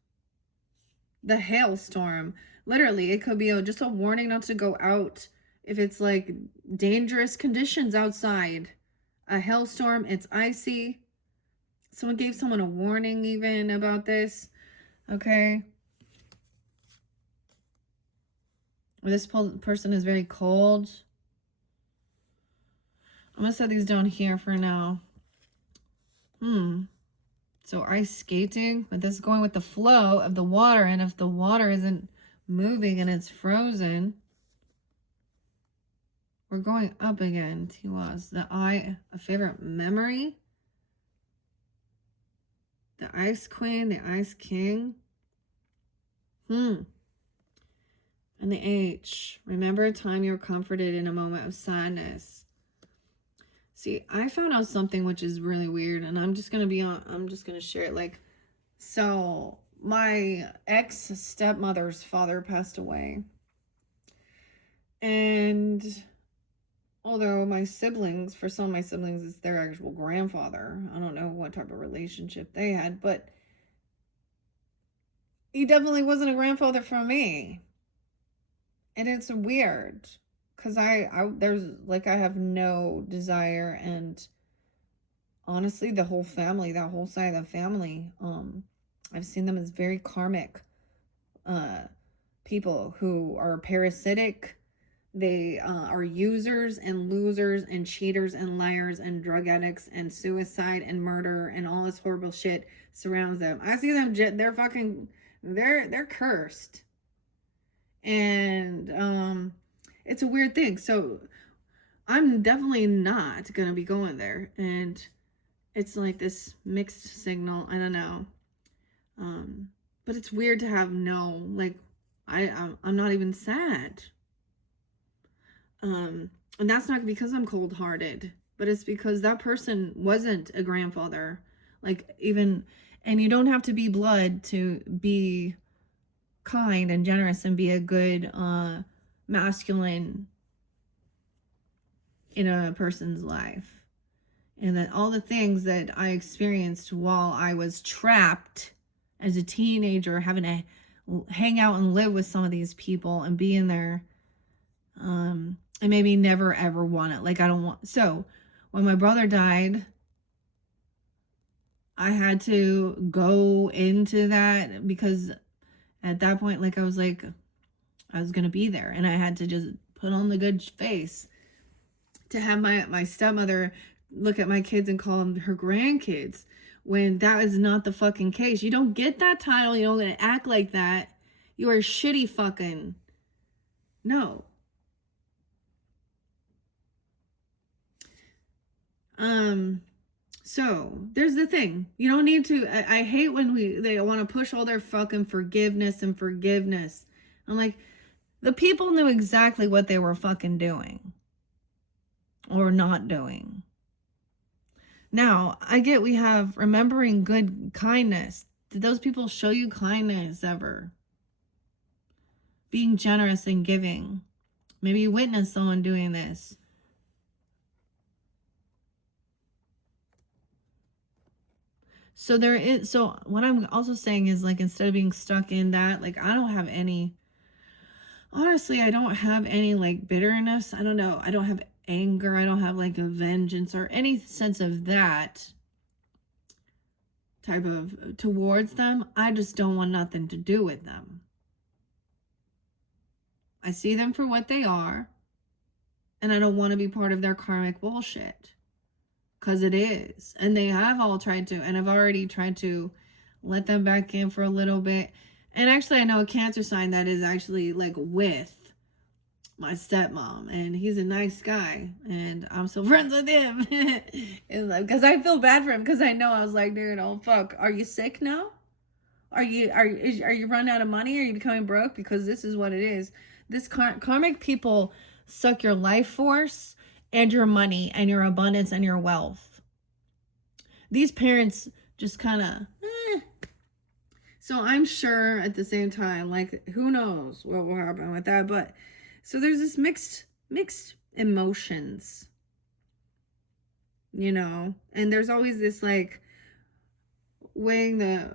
The hailstorm, literally, it could be just a warning not to go out if it's like dangerous conditions outside. A hailstorm, it's icy. Someone gave someone a warning even about this, okay? This person is very cold. I'm going to set these down here for now. So ice skating, but this is going with the flow of the water. And if the water isn't moving and it's frozen, we're going up again. Tiwas, the eye, a favorite memory. The Ice Queen, the Ice King. And the H, remember a time you were comforted in a moment of sadness. See, I found out something which is really weird, and I'm just going to share it. Like, so my ex-stepmother's father passed away. And Although my siblings, for some of my siblings, it's their actual grandfather. I don't know what type of relationship they had, but he definitely wasn't a grandfather for me. And it's weird because there's like, I have no desire. And honestly, the whole family, that whole side of the family, I've seen them as very karmic people who are parasitic. They are users and losers and cheaters and liars and drug addicts, and suicide and murder and all this horrible shit surrounds them. I see them, they're cursed. And it's a weird thing. So I'm definitely not going to be going there. And it's like this mixed signal. I don't know. But it's weird to have no, like, I'm not even sad. And that's not because I'm cold-hearted, but it's because that person wasn't a grandfather. Like, even, and you don't have to be blood to be kind and generous and be a good masculine in a person's life. And that all the things that I experienced while I was trapped as a teenager, having to hang out and live with some of these people and be in there, and maybe never ever want it. Like, I don't want. So when my brother died, I had to go into that because at that point, like, I was gonna be there, and I had to just put on the good face to have my stepmother look at my kids and call them her grandkids, when that is not the fucking case. You don't get that title. You don't act like that. You are shitty fucking. No. So there's the thing. You don't need to. I hate when they want to push all their fucking forgiveness and forgiveness. I'm like, the people knew exactly what they were fucking doing or not doing. Now, I get we have remembering good kindness. Did those people show you kindness ever? Being generous and giving. Maybe you witnessed someone doing this. So there is, so what I'm also saying is, like, instead of being stuck in that, like, I don't have any, honestly, I don't have any, like, bitterness. I don't know. I don't have anger. I don't have, like, a vengeance or any sense of that type of towards them. I just don't want nothing to do with them. I see them for what they are, and I don't want to be part of their karmic bullshit. Because it is. And they have all tried to, and I've already tried to let them back in for a little bit. And actually, I know a Cancer sign that is actually, like, with my stepmom, and he's a nice guy, and I'm still friends with him. Because I feel bad for him, because I know, I was like, dude, oh fuck, are you sick now? Are you running out of money? Are you becoming broke? Because this is what it is. This karmic people suck your life force and your money and your abundance and your wealth. These parents just kind of, So I'm sure at the same time, like, who knows what will happen with that. But so there's this mixed emotions, and there's always this, like, weighing the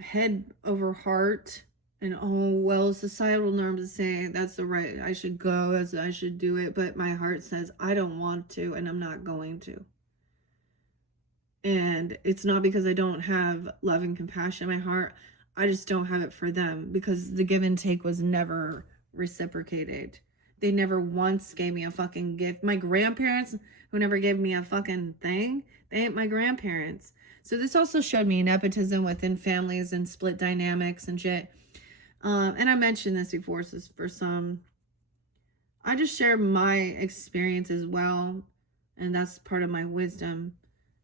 head over heart. And, oh, well, societal norms say that's the right, I should go, as I should do it, but my heart says I don't want to, and I'm not going to. And it's not because I don't have love and compassion in my heart. I just don't have it for them, because the give and take was never reciprocated. They never once gave me a fucking gift. My grandparents, who never gave me a fucking thing, they ain't my grandparents. So this also showed me nepotism within families and split dynamics and shit. And I mentioned this before, so for some, I just share my experience as well, and that's part of my wisdom.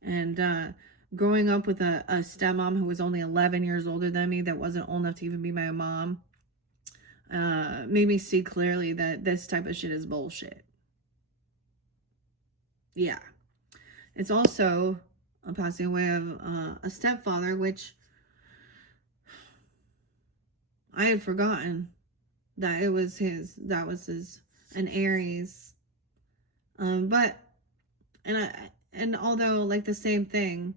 And growing up with a stepmom who was only 11 years older than me, that wasn't old enough to even be my mom, made me see clearly that this type of shit is bullshit. Yeah. It's also a passing away of a stepfather, which I had forgotten that it was his, an Aries. And although, like, the same thing,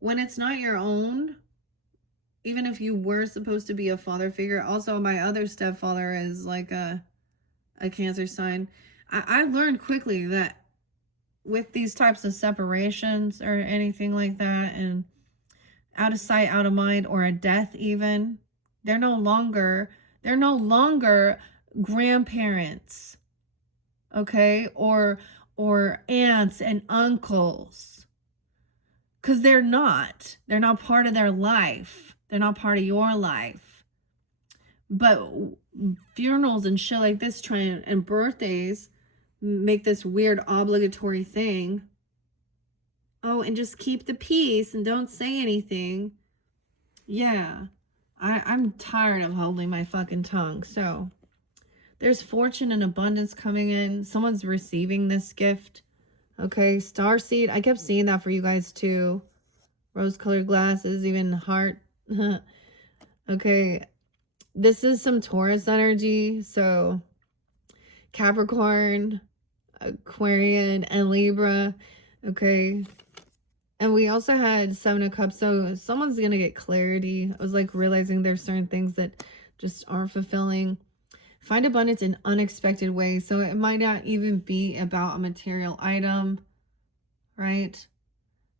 when it's not your own, even if you were supposed to be a father figure, also my other stepfather is like a Cancer sign. I learned quickly that with these types of separations or anything like that, and out of sight, out of mind, or a death even, they're no longer grandparents, okay, or aunts and uncles, because they're not part of their life. They're not part of your life. But funerals and shit like this and birthdays make this weird obligatory thing. Oh, and just keep the peace and don't say anything. Yeah, I'm tired of holding my fucking tongue. So there's fortune and abundance coming in. Someone's receiving this gift. Okay, starseed. I kept seeing that for you guys too. Rose-colored glasses, even heart. Okay, this is some Taurus energy. So Capricorn, Aquarian, and Libra. Okay. And we also had Seven of Cups. So someone's going to get clarity. I was like realizing there's certain things that just aren't fulfilling. Find abundance in unexpected ways. So it might not even be about a material item, right?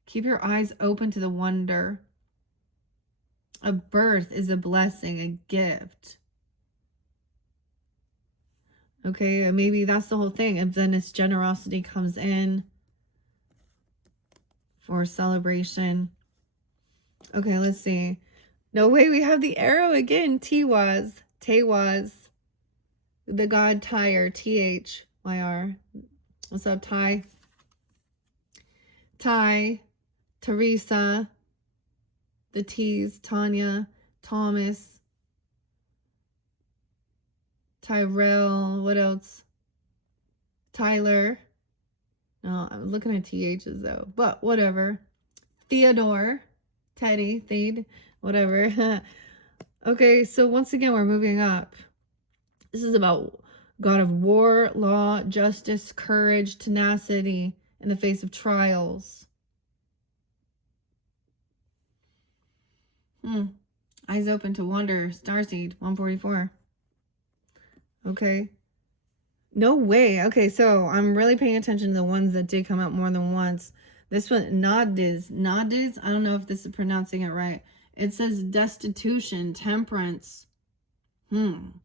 Keep your eyes open to the wonder. A birth is a blessing, a gift. Okay, maybe that's the whole thing. And then this generosity comes in for celebration. Okay, let's see. No way, we have the arrow again. Tewaz, the god Tyr, Thyr. What's up, Ty? Teresa, the T's, Tanya, Thomas, Tyrell, what else? Tyler. No, I'm looking at THs though, but whatever. Theodore, Teddy, Theed, whatever. Okay, so once again, we're moving up. This is about God of war, law, justice, courage, tenacity in the face of trials. Eyes open to wonder. Starseed, 144. Okay. No way. Okay, so I'm really paying attention to the ones that did come out more than once. This one, Nadiz. I don't know if this is pronouncing it right. It says destitution, temperance. Rune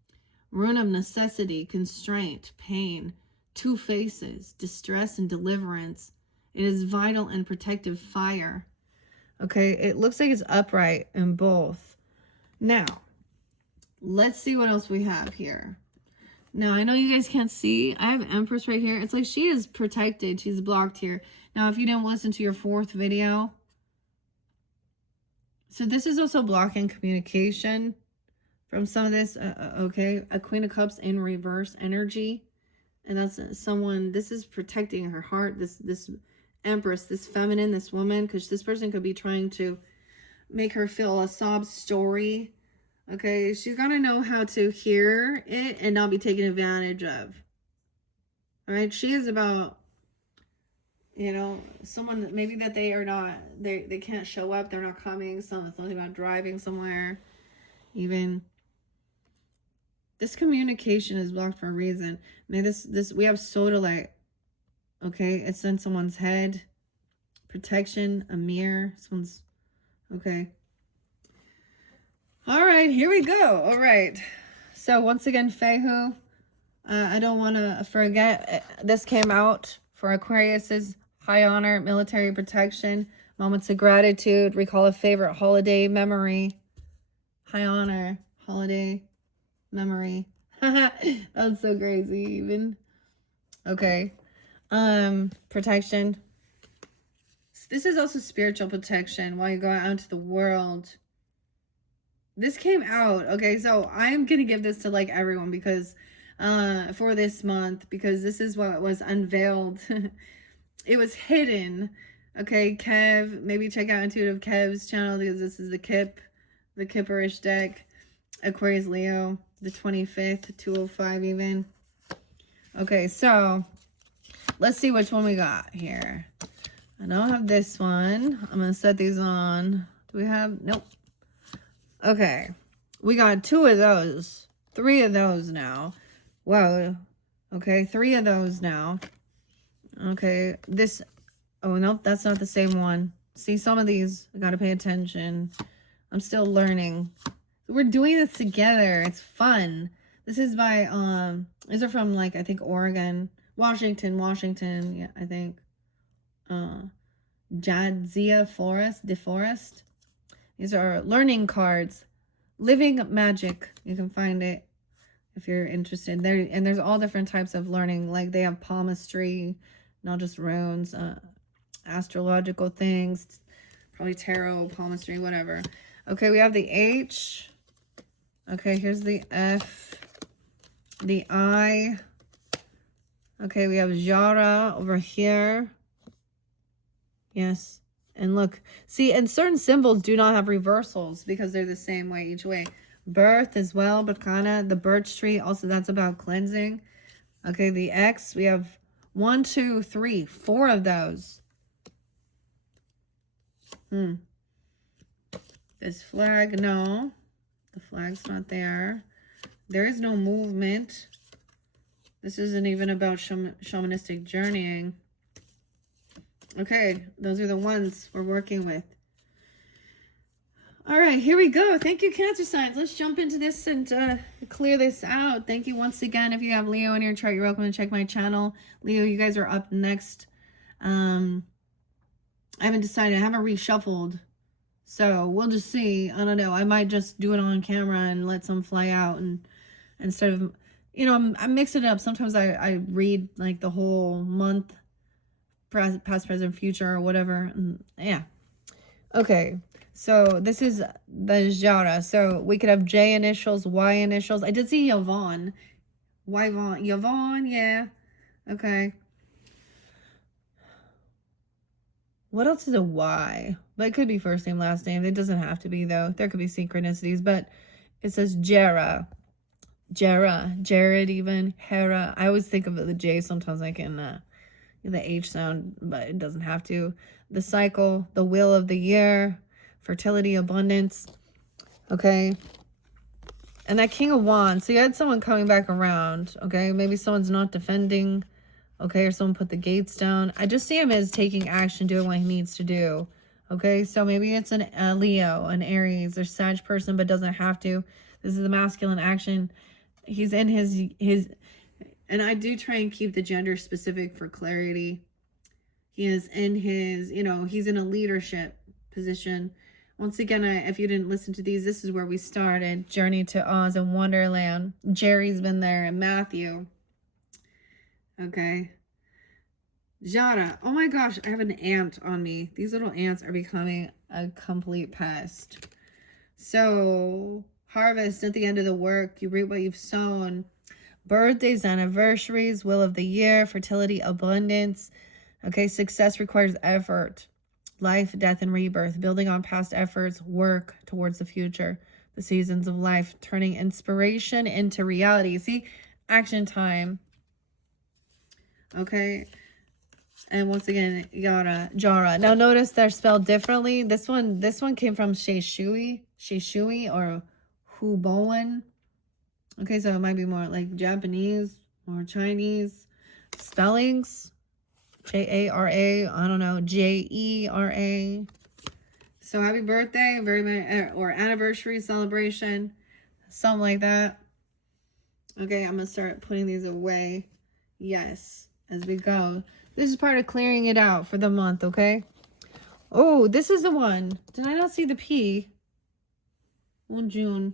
of necessity, constraint, pain, two faces, distress and deliverance. It is vital and protective fire. Okay, it looks like it's upright in both. Now, let's see what else we have here. Now, I know you guys can't see. I have Empress right here. It's like she is protected. She's blocked here. Now, if you didn't listen to your 4th video. So this is also blocking communication from some of this. Okay. A Queen of Cups in reverse energy. And that's someone, this is protecting her heart. This Empress, this feminine, this woman. Because this person could be trying to make her feel a sob story. Okay, she's got to know how to hear it and not be taken advantage of. All right, she is about, you know, someone that maybe that they are not, they can't show up, they're not coming, something about driving somewhere, even. This communication is blocked for a reason. May this we have sodalite. Okay, it's in someone's head. Protection, a mirror, someone's, okay. All right, here we go. All right. So once again, Fehu, I don't want to forget, this came out for Aquarius's high honor, military protection, moments of gratitude, recall a favorite holiday memory, high honor, holiday memory. That's so crazy even. Okay. Protection. This is also spiritual protection while you go out into the world. This came out, okay, so I'm gonna give this to like everyone because for this month, because this is what was unveiled. It was hidden. Okay, Kev, maybe check out Intuitive Kev's channel because this is the Kipperish deck. Aquarius Leo, the 25th, 205 even. Okay, so Let's see which one we got here. I don't have this one. I'm going to set these on. Do we have? Nope. Okay. We got 2 of those. 3 of those now. Whoa. Okay. 3 of those now. Okay. This. Oh, nope. That's not the same one. See, some of these, I got to pay attention. I'm still learning. We're doing this together. It's fun. This is by, these are from, like, I think Oregon. Washington. Yeah, I think. Jadzia DeForest. These are learning cards. Living Magic. You can find it if you're interested. There's all different types of learning. Like they have palmistry, not just runes, astrological things, probably tarot, palmistry, whatever. Okay, we have the H. Okay, here's the F. The I. Okay, we have Jara over here. Yes. And look, see, and certain symbols do not have reversals because they're the same way each way. Birth as well, Bacana, the birch tree, also that's about cleansing. Okay, the X, we have 1, 2, 3, 4 of those. This flag, no. The flag's not there. There is no movement. This isn't even about shamanistic journeying. Okay, those are the ones we're working with. All right, here we go. Thank you, Cancer signs. Let's jump into this and clear this out. Thank you once again. If you have Leo in your chart, you're welcome to check my channel. Leo, you guys are up next. I haven't decided. I haven't reshuffled. So we'll just see. I don't know. I might just do it on camera and let some fly out. And instead of, you know, I'm mixing it up. Sometimes I read like the whole month. Past, present, future, or whatever. Yeah. Okay. So this is the Jara. So we could have J initials, Y initials. I did see Yvonne. Yvonne, yeah. Okay. What else is a Y? But it could be first name, last name. It doesn't have to be, though. There could be synchronicities. But it says Jara. Jared even. Hera. I always think of the J sometimes like in the H sound, but it doesn't have to. The cycle, the wheel of the year, fertility, abundance. Okay. And that King of Wands. So you had someone coming back around. Okay. Maybe someone's not defending. Okay. Or someone put the gates down. I just see him as taking action, doing what he needs to do. Okay. So maybe it's a Leo, an Aries, or Sag person, but doesn't have to. This is the masculine action. He's in his and I do try and keep the gender specific for clarity. He is in his, you know, he's in a leadership position. Once again, if you didn't listen to these, this is where we started. Journey to Oz and Wonderland. Jerry's been there, and Matthew. Okay. Jara. Oh my gosh, I have an ant on me. These little ants are becoming a complete pest. So, harvest at the end of the work. You reap what you've sown. Birthdays, anniversaries, will of the year, fertility, abundance. Okay, success requires effort. Life, death, and rebirth. Building on past efforts, work towards the future. The seasons of life, turning inspiration into reality. See, action time. Okay. And once again, Jara. Now notice they're spelled differently. This one came from Shishui or Huboan. Okay, so it might be more like Japanese or Chinese spellings. Jara, I don't know, Jera. So happy birthday, or anniversary celebration, something like that. Okay, I'm gonna start putting these away. Yes, as we go. This is part of clearing it out for the month, okay? Oh, this is the one. Did I not see the P? On June.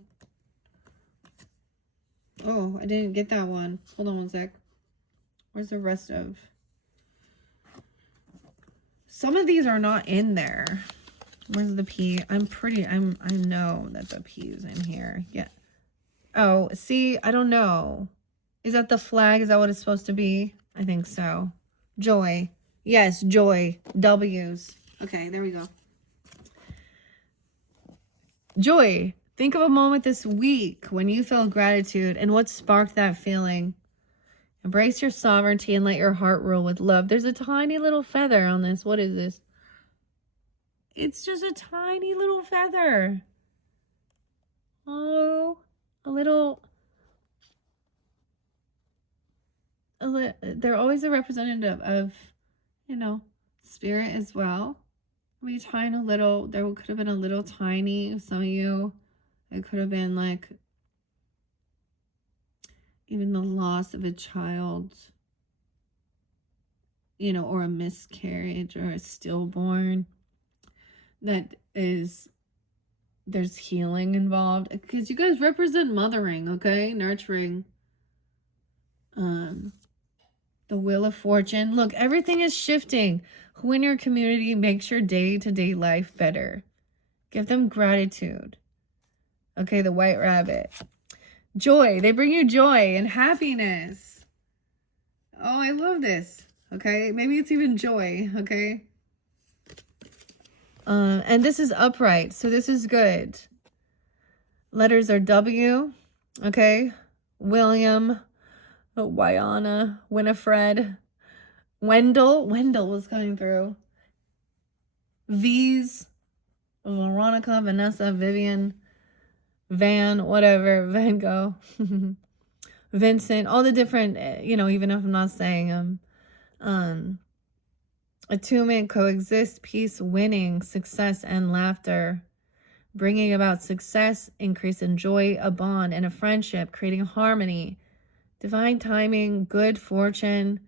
Oh, I didn't get that one. Hold on one sec. Where's the rest of? Some of these are not in there. Where's the P? I know that the P is in here. Yeah. Oh, see, I don't know. Is that the flag? Is that what it's supposed to be? I think so. Joy. Yes, joy. W's. Okay, there we go. Joy. Think of a moment this week when you felt gratitude and what sparked that feeling. Embrace your sovereignty and let your heart rule with love. There's a tiny little feather on this. What is this? It's just a tiny little feather. Oh, they're always a representative of, you know, spirit as well. We tiny little, there could have been a little tiny, some of you, it could have been like even the loss of a child, you know, or a miscarriage or a stillborn. That is, there's healing involved because you guys represent mothering, okay, nurturing. The Wheel of Fortune. Look, everything is shifting. Who in your community makes your day-to-day life better? Give them gratitude. Okay, the White Rabbit. Joy. They bring you joy and happiness. Oh, I love this. Okay, maybe it's even joy. Okay. And this is upright, so this is good. Letters are W. Okay. William. Wyana. Winifred. Wendell was coming through. V's. Veronica, Vanessa, Vivian, Van, whatever, Van Gogh, Vincent, all the different, you know, even if I'm not saying them. Attunement, coexist, peace, winning, success, and laughter. Bringing about success, increase in joy, a bond, and a friendship, creating harmony. Divine timing, good fortune.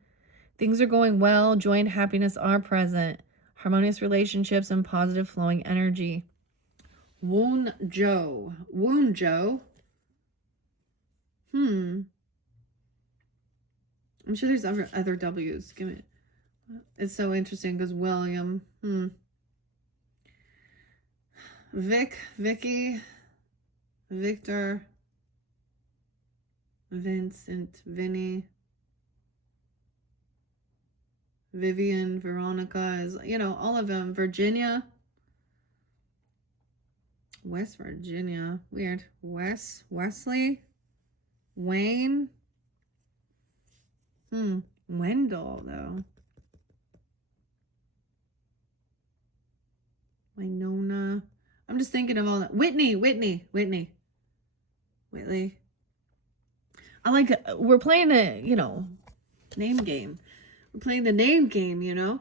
Things are going well, joy and happiness are present. Harmonious relationships and positive flowing energy. Woon Jo. I'm sure there's other W's. Give me. It's so interesting because William. Vicky. Victor. Vincent. Vinny. Vivian. Veronica is, you know, all of them. Virginia. West Virginia. Weird. Wesley. Wayne. Wendell, though. Winona. I'm just thinking of all that. Whitley. I like, we're playing a, you know, name game. We're playing the name game, you know.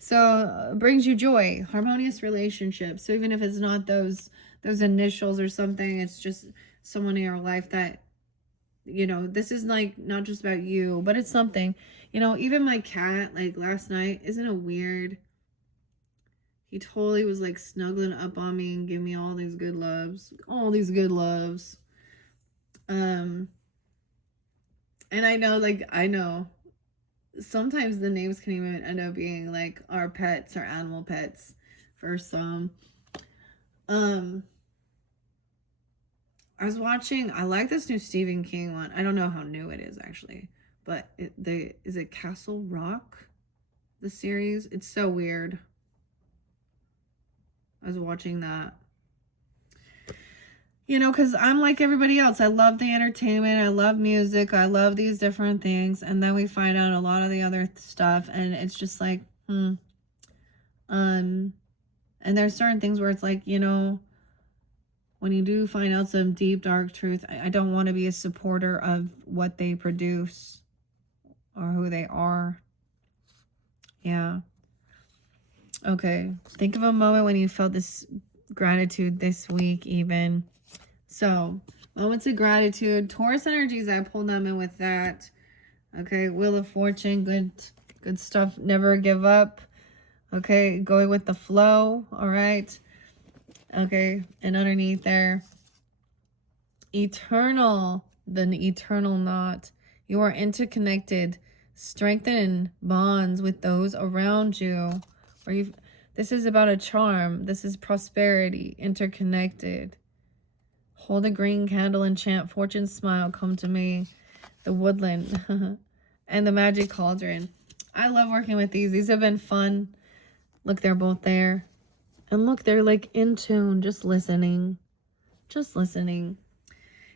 So brings you joy, harmonious relationships. So even if it's not those initials or something, it's just someone in your life that, you know, this is like not just about you, but it's something, you know. Even my cat, like last night, isn't it weird? He totally was like snuggling up on me and giving me all these good loves. And I know sometimes the names can even end up being like our pets, our animal pets for some. I was watching, I like this new Stephen King one. I don't know how new it is actually, but is it Castle Rock? The series? It's so weird. I was watching that. You know, because I'm like everybody else. I love the entertainment. I love music. I love these different things. And then we find out a lot of the other stuff. And it's just like, And there's certain things where it's like, you know, when you do find out some deep, dark truth, I don't want to be a supporter of what they produce or who they are. Yeah. Okay. Think of a moment when you felt this gratitude this week even. So, moments of gratitude. Taurus energies, I pulled them in with that. Okay, Wheel of Fortune, good stuff. Never give up. Okay, going with the flow. All right. Okay, and underneath there, eternal, the eternal knot. You are interconnected. Strengthen bonds with those around you. This is about a charm. This is prosperity, interconnected. Hold a green candle and chant fortune smile, come to me. The woodland and the magic cauldron. I love working with these. These have been fun. Look, they're both there. And look, they're like in tune, just listening.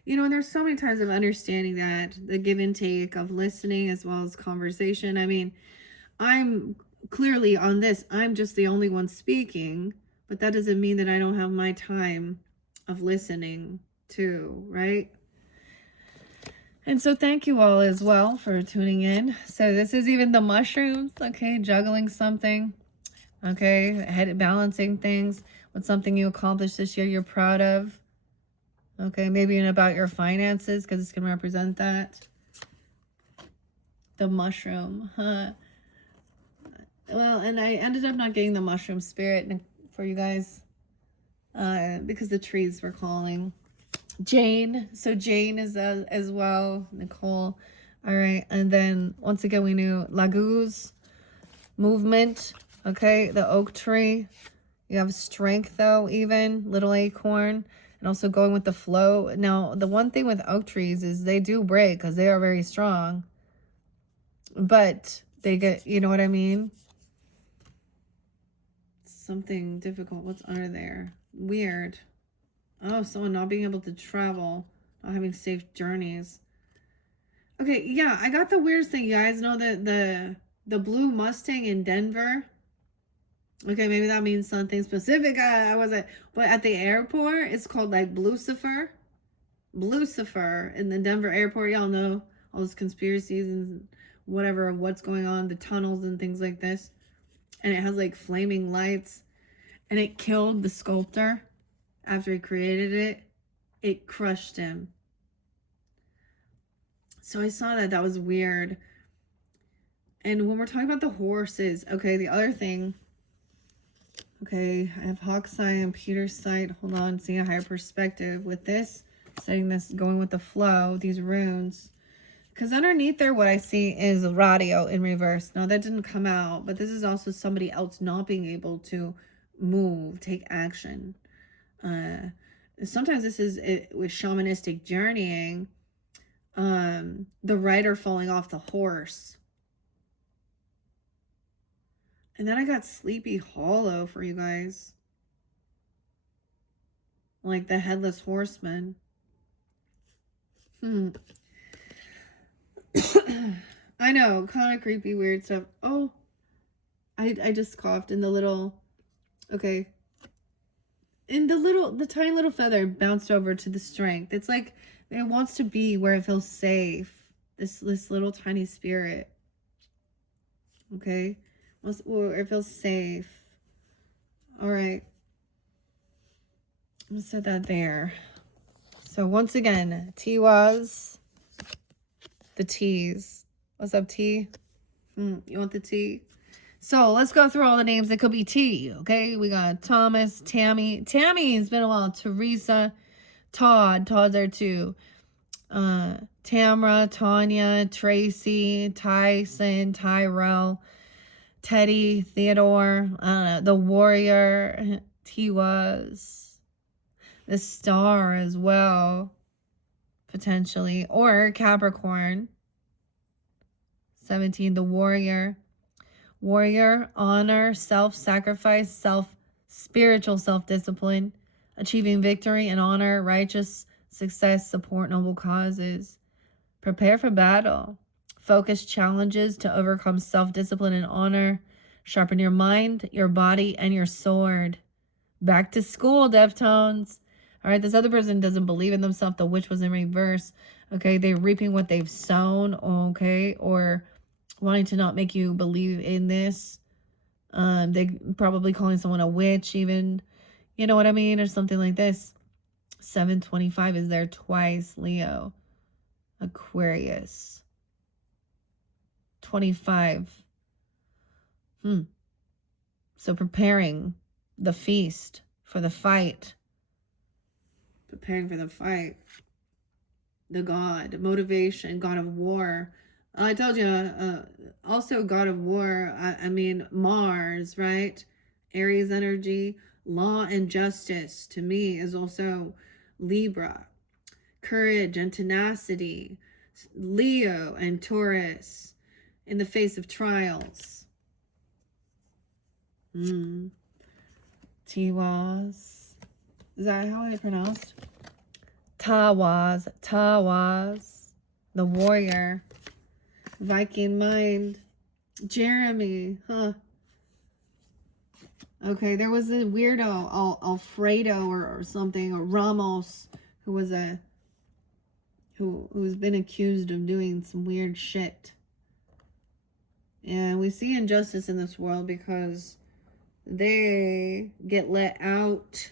You know, and there's so many times of understanding that, the give and take of listening as well as conversation. I mean, I'm clearly on this, I'm just the only one speaking, but that doesn't mean that I don't have my time of listening too, right? And so thank you all as well for tuning in. So this is even the mushrooms, okay, juggling something, okay, head balancing things with something you accomplished this year you're proud of. Okay, maybe even about your finances, because it's going to represent that. The mushroom, huh? Well, and I ended up not getting the mushroom spirit for you guys because the trees were calling. Jane. So Jane is as well. Nicole. All right. And then once again, we knew Laguz, movement. Okay. The oak tree. You have strength though, even. Little acorn. And also going with the flow. Now, the one thing with oak trees is they do break because they are very strong. But they get, you know what I mean? Something difficult. What's under there? Weird. Oh, someone not being able to travel. Not having safe journeys. Okay, yeah, I got the weirdest thing. You guys know that the blue Mustang in Denver? Okay, maybe that means something specific. I wasn't, but at the airport, it's called like Blucifer. Blucifer in the Denver airport. Y'all know all those conspiracies and whatever of what's going on, the tunnels and things like this. And it has like flaming lights. And it killed the sculptor after he created it. It crushed him. So I saw that. That was weird. And when we're talking about the horses, okay, the other thing, okay, I have Hawk's Eye and Peter's Sight. Hold on, seeing a higher perspective with this, setting this, going with the flow, these runes. Because underneath there, what I see is radio in reverse. Now, that didn't come out, but this is also somebody else not being able to move, take action. Sometimes this is with shamanistic journeying, the rider falling off the horse. And then I got Sleepy Hollow for you guys. Like the Headless Horseman. I know, kind of creepy, weird stuff. Oh, I just coughed in the little, okay. In the tiny little feather bounced over to the strength. It's like it wants to be where it feels safe. This little tiny spirit. Okay. Where it feels safe. All right. I'm gonna set that there. So once again, Tiwa's the T's. What's up, T? You want the T? So let's go through all the names that could be T, okay? We got Thomas, Tammy. Tammy, it's been a while. Teresa, Todd. Todd's there too. Tamra, Tanya, Tracy, Tyson, Tyrell, Teddy, Theodore, the Warrior, Tiwas, the Star as well, potentially, or Capricorn. 17, the Warrior. Warrior, honor, self-sacrifice, spiritual self-discipline, achieving victory and honor, righteous success, support noble causes. Prepare for battle. Focus challenges to overcome self-discipline and honor. Sharpen your mind, your body, and your sword. Back to school, Deftones. All right, this other person doesn't believe in themselves. The witch was in reverse. Okay, they're reaping what they've sown, okay, or wanting to not make you believe in this. They probably calling someone a witch even, you know what I mean, or something like this. 725 is there twice, Leo. Aquarius. 25. So preparing the feast for the fight. Preparing for the fight. The god, motivation, god of war. I told you, also god of war, I mean, Mars, right? Aries energy, law and justice, to me, is also Libra. Courage and tenacity, Leo and Taurus, in the face of trials. Tiwas. Is that how I pronounced? Tawaz, the warrior, Viking mind, Jeremy, huh? Okay, there was a weirdo, Alfredo or something, or Ramos, who was who's been accused of doing some weird shit. And we see injustice in this world because they get let out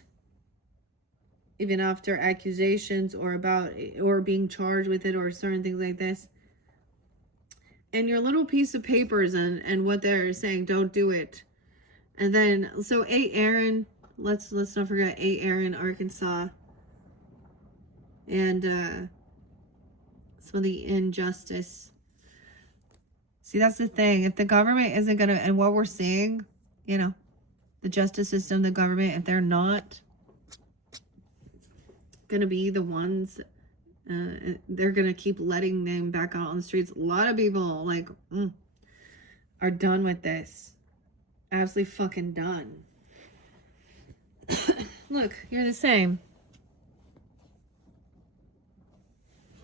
even after accusations or being charged with it or certain things like this. And your little piece of papers and what they're saying, don't do it. And then, so A. Aaron, let's not forget A. Aaron, Arkansas. And some of the injustice. See, that's the thing. If the government isn't going to, and what we're seeing, you know, the justice system, the government, if they're not going to be the ones, they're going to keep letting them back out on the streets. A lot of people, like, are done with this. Absolutely fucking done. Look, you're the same.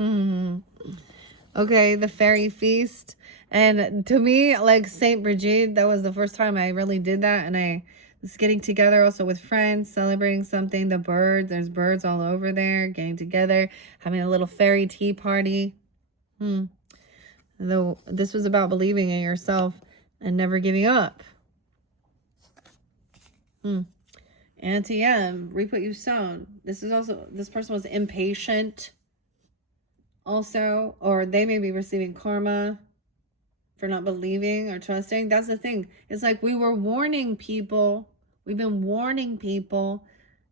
Okay, the fairy feast. And to me, like Saint Brigitte, that was the first time I really did that. And I was getting together also with friends, celebrating something. The birds, there's birds all over there, getting together, having a little fairy tea party. Though this was about believing in yourself and never giving up. Auntie M, reap what you've sown. This person was impatient also, or they may be receiving karma for not believing or trusting. That's the thing. It's like we were warning people. We've been warning people,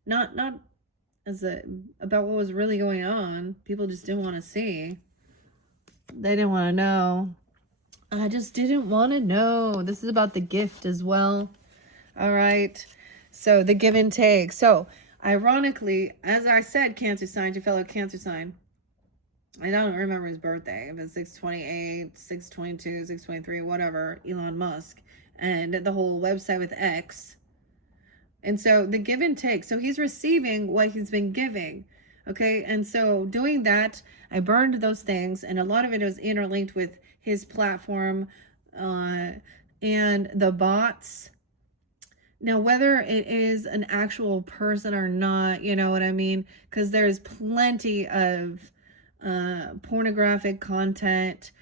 not about what was really going on. People just didn't want to see. They didn't want to know. I just didn't want to know. This is about the gift as well. All right. So the give and take. So ironically, as I said, Cancer sign, your fellow Cancer sign. I don't remember his birthday. If it's 6/28, 6/22, 6/23, whatever, Elon Musk. And the whole website with X. And so the give and take. So he's receiving what he's been giving. Okay. And so doing that, I burned those things. And a lot of it was interlinked with his platform and the bots. Now, whether it is an actual person or not, you know what I mean? Because there's plenty of pornographic content.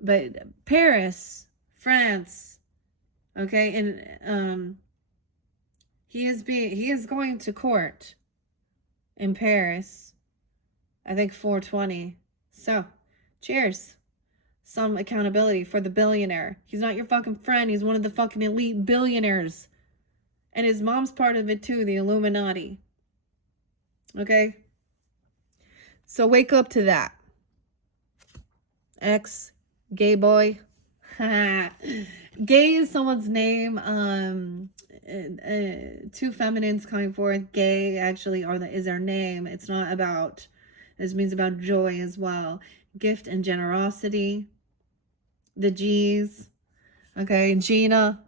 But Paris, France, okay, and he is going to court in Paris, I think 4/20. So, cheers. Some accountability for the billionaire. He's not your fucking friend. He's one of the fucking elite billionaires. And his mom's part of it too, the Illuminati. Okay? So wake up to that. Ex, gay boy. Gay is someone's name. Two feminines coming forth. Gay actually is their name. It's not about, this means about joy as well. Gift and generosity. The G's. Okay, Gina.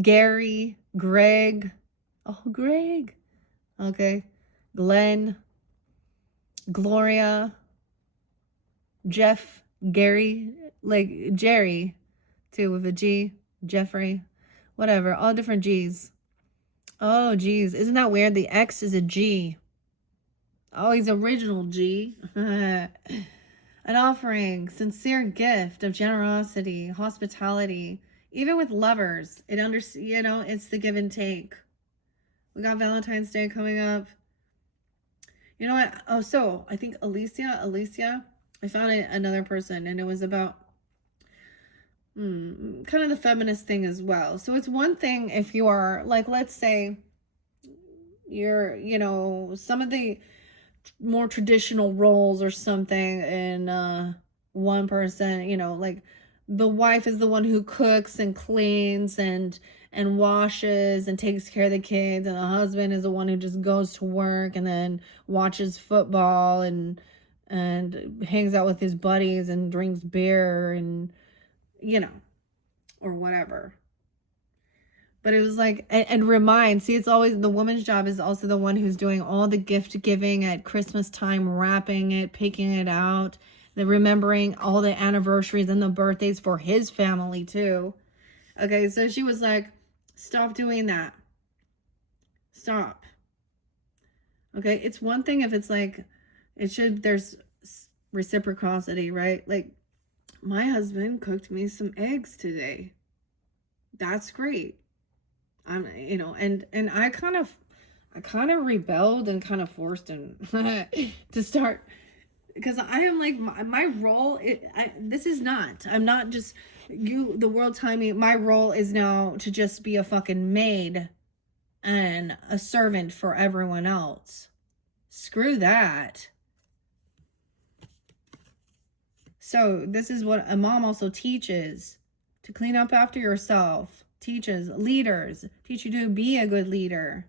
Gary. Greg. Oh, Greg. Okay. Glenn. Gloria. Jeff. Gary. Like Jerry. Too, with a G. Jeffrey. Whatever. All different G's. Oh, geez. Isn't that weird? The X is a G. Oh, he's original G. An offering. Sincere gift of generosity. Hospitality. Even with lovers, it's the give and take. We got Valentine's Day coming up. You know what? Oh, so I think Alicia, I found another person, and it was about kind of the feminist thing as well. So it's one thing if you are, like, let's say you're, some of the more traditional roles or something in one person, like, the wife is the one who cooks and cleans and washes and takes care of the kids, and the husband is the one who just goes to work and then watches football and hangs out with his buddies and drinks beer and or whatever. But it was like, and remind, see, it's always the woman's job is also the one who's doing all the gift giving at Christmas time, wrapping it, picking it out, the remembering all the anniversaries and the birthdays for his family too. Okay, so she was like, stop doing that. Stop. Okay, it's one thing if it's like, there's reciprocity, right? Like, my husband cooked me some eggs today. That's great. And I kind of rebelled and kind of forced him to start, because I am like, my role, I'm not just, the world telling me my role is now to just be a fucking maid and a servant for everyone else. Screw that. So this is what a mom also teaches: to clean up after yourself. Teaches leaders, teach you to be a good leader,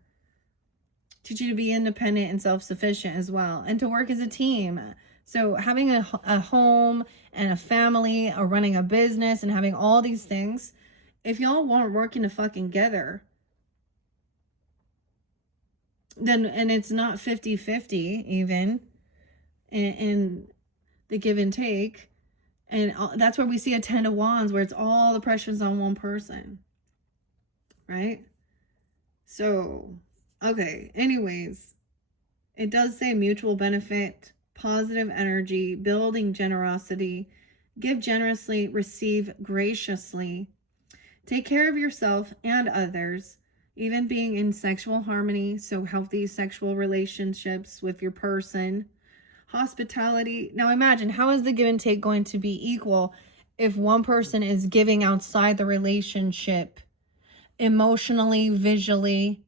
teach you to be independent and self-sufficient as well, and to work as a team. So having a home and a family, or running a business and having all these things, if y'all weren't working to fucking together, then, and it's not 50-50 even in the give and take, and that's where we see a 10 of Wands, where it's all the pressures on one person, right? So, okay, anyways, it does say mutual benefit, positive energy, building generosity, give generously, receive graciously, take care of yourself and others, even being in sexual harmony, so healthy sexual relationships with your person, hospitality. Now imagine, how is the give and take going to be equal if one person is giving outside the relationship, emotionally, visually?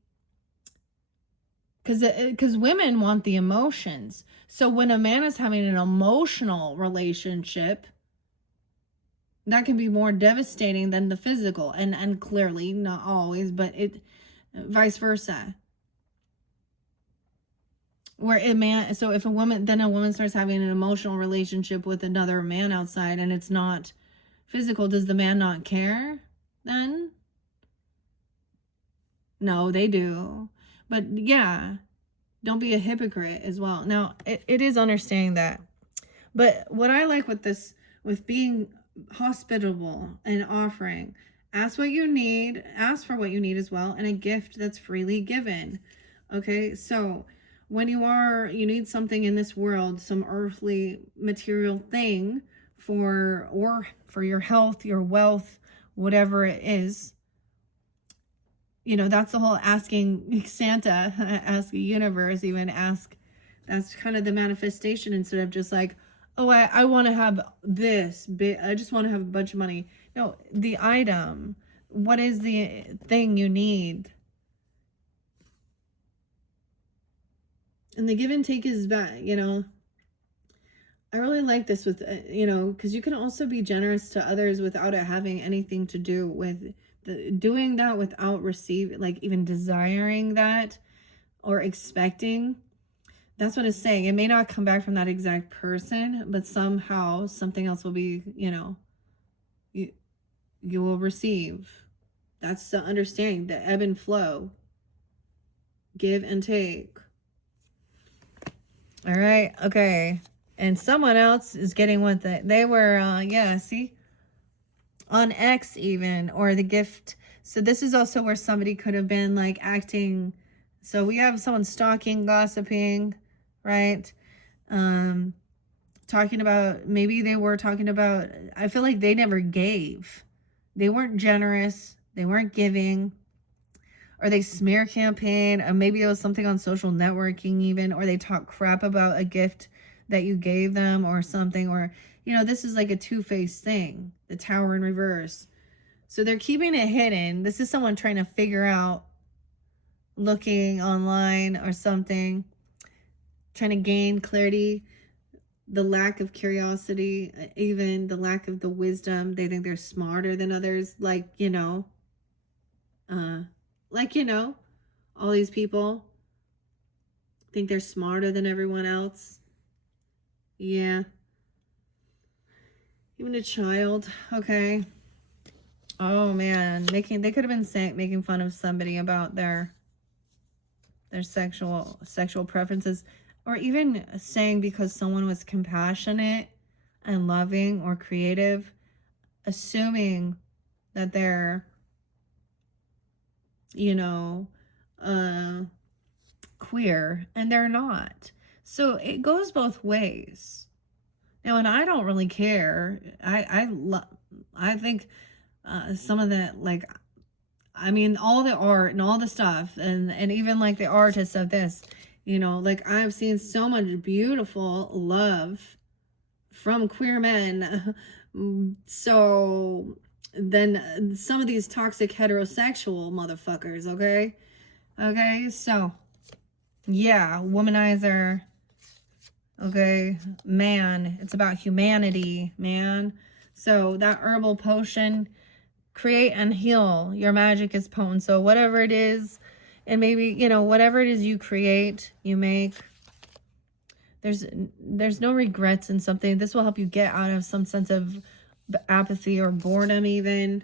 Because women want the emotions. So when a man is having an emotional relationship, that can be more devastating than the physical, and clearly not always, but it vice versa. Where if a woman starts having an emotional relationship with another man outside and it's not physical, does the man not care then? No, they do. But yeah, don't be a hypocrite as well. Now, it is understanding that. But what I like with this, with being hospitable and offering, ask what you need, ask for what you need as well, and a gift that's freely given. Okay, so when you need something in this world, some earthly material thing for your health, your wealth, whatever it is, that's the whole asking Santa, ask the universe, even ask. That's kind of the manifestation, instead of just like, oh, I want to have this big, I just want to have a bunch of money. No, the item. What is the thing you need? And the give and take is bad, I really like this with, because you can also be generous to others without it having anything to do with doing that, without receiving, like even desiring that or expecting. That's what it's saying. It may not come back from that exact person, but somehow something else will be, you will receive. That's the understanding, the ebb and flow, give and take. All right. Okay. And someone else is getting what they were, see, on X even, or the gift. So this is also where somebody could have been like acting. So we have someone stalking, gossiping, right? Talking about, maybe they were talking about, I feel like they never gave. They weren't generous. They weren't giving. Or they smear campaign, or maybe it was something on social networking even, or they talk crap about a gift that you gave them or something, or, this is like a two-faced thing, the Tower in reverse. So they're keeping it hidden. This is someone trying to figure out, looking online or something, trying to gain clarity, the lack of curiosity, even the lack of the wisdom. They think they're smarter than others, all these people think they're smarter than everyone else. Yeah. Even a child. Okay. Oh man, they could have been making fun of somebody about their sexual preferences, or even saying because someone was compassionate and loving or creative, assuming that they're, you know, queer, and they're not. So it goes both ways. Now, and I don't really care. I think some of the, like, I mean, all the art and all the stuff, and even like the artists of this, you know, like I've seen so much beautiful love from queer men. So then some of these toxic heterosexual motherfuckers, okay? Okay, so yeah, womanizer. Okay, man, it's about humanity, man. So that herbal potion, create and heal. Your magic is potent. So whatever it is, and maybe, you know, whatever it is you create, you make, there's no regrets in something. This will help you get out of some sense of apathy or boredom even,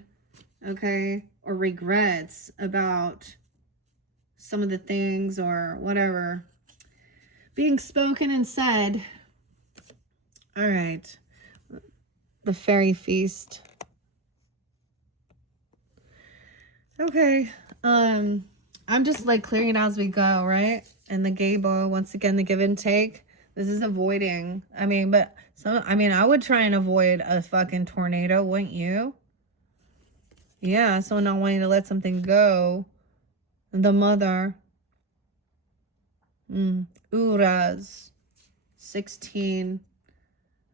okay, or regrets about some of the things or whatever being spoken and said. All right, the fairy feast. Okay, I'm just like clearing it as we go, right? And the gable, once again, the give and take. This is avoiding. I mean, but I would try and avoid a fucking tornado, wouldn't you? Yeah, someone not wanting to let something go. The mother. Uras. 16.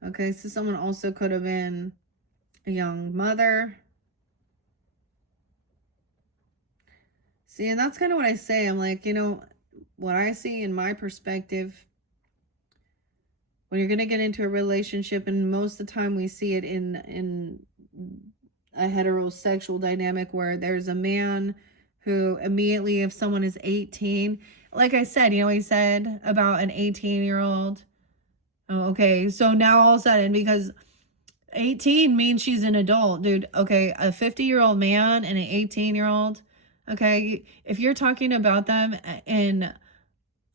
Okay, so someone also could have been a young mother. See, and that's kind of what I say. I'm like, you know, what I see in my perspective, when you're going to get into a relationship, and most of the time we see it in a heterosexual dynamic where there's a man who immediately, if someone is 18, like I said, you know, he said about an 18-year-old. Oh, okay, so now all of a sudden, because 18 means she's an adult, dude. Okay, a 50-year-old man and an 18-year-old. Okay, if you're talking about them in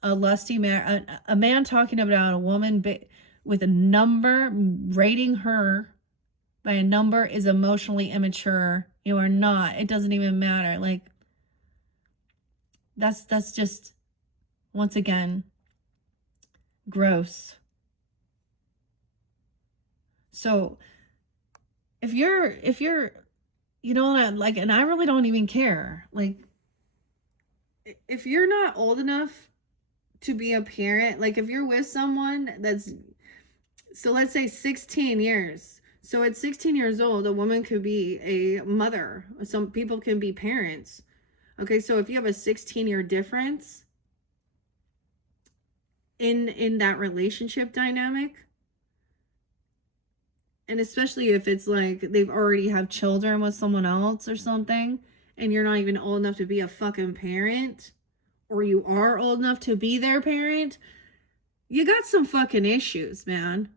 a lusty man, a man talking about a woman with a number, rating her by a number is emotionally immature. You are not. It doesn't even matter. Like, that's just, once again, gross. So if you're, you know, like, and I really don't even care. Like, if you're not old enough to be a parent, like if you're with someone that's, so let's say 16 years. So at 16 years old, a woman could be a mother. Some people can be parents. Okay, so if you have a 16-year difference in that relationship dynamic, and especially if it's like they've already have children with someone else or something, and you're not even old enough to be a fucking parent, or you are old enough to be their parent, you got some fucking issues, man.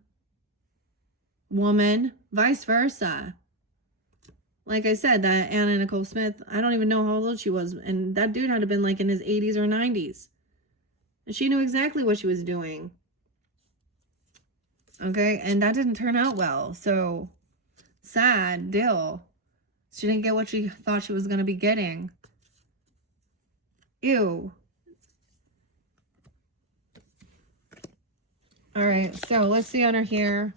Woman, vice versa. Like I said, that Anna Nicole Smith, I don't even know how old she was, and that dude had to been like in his 80s or 90s. And she knew exactly what she was doing. Okay, and that didn't turn out well. So, sad deal. She didn't get what she thought she was going to be getting. Ew. All right, so let's see under here.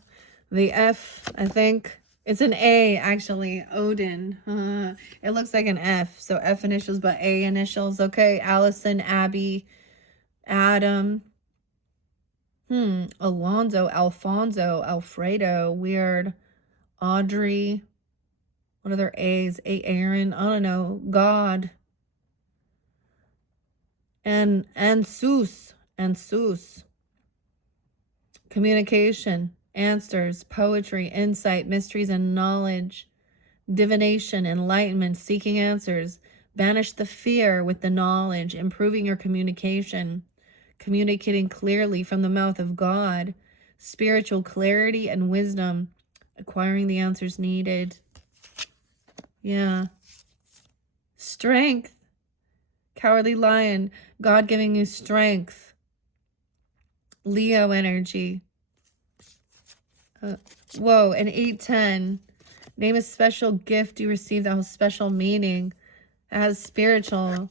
The F, I think. It's an A, actually. Odin. It looks like an F. So F initials, but A initials. Okay, Allison, Abby, Adam. Alonzo, Alfonso, Alfredo. Weird. Audrey. What are their A's? Aaron. I don't know. God. And Seuss. And Seuss. Communication. Answers. Poetry. Insight. Mysteries and knowledge. Divination. Enlightenment. Seeking answers. Banish the fear with the knowledge. Improving your communication. Communicating clearly from the mouth of God. Spiritual clarity and wisdom. Acquiring the answers needed. Yeah. Strength. Cowardly Lion. God giving you strength. Leo energy. Whoa, an 810. Name a special gift you received that has special meaning. It has spiritual.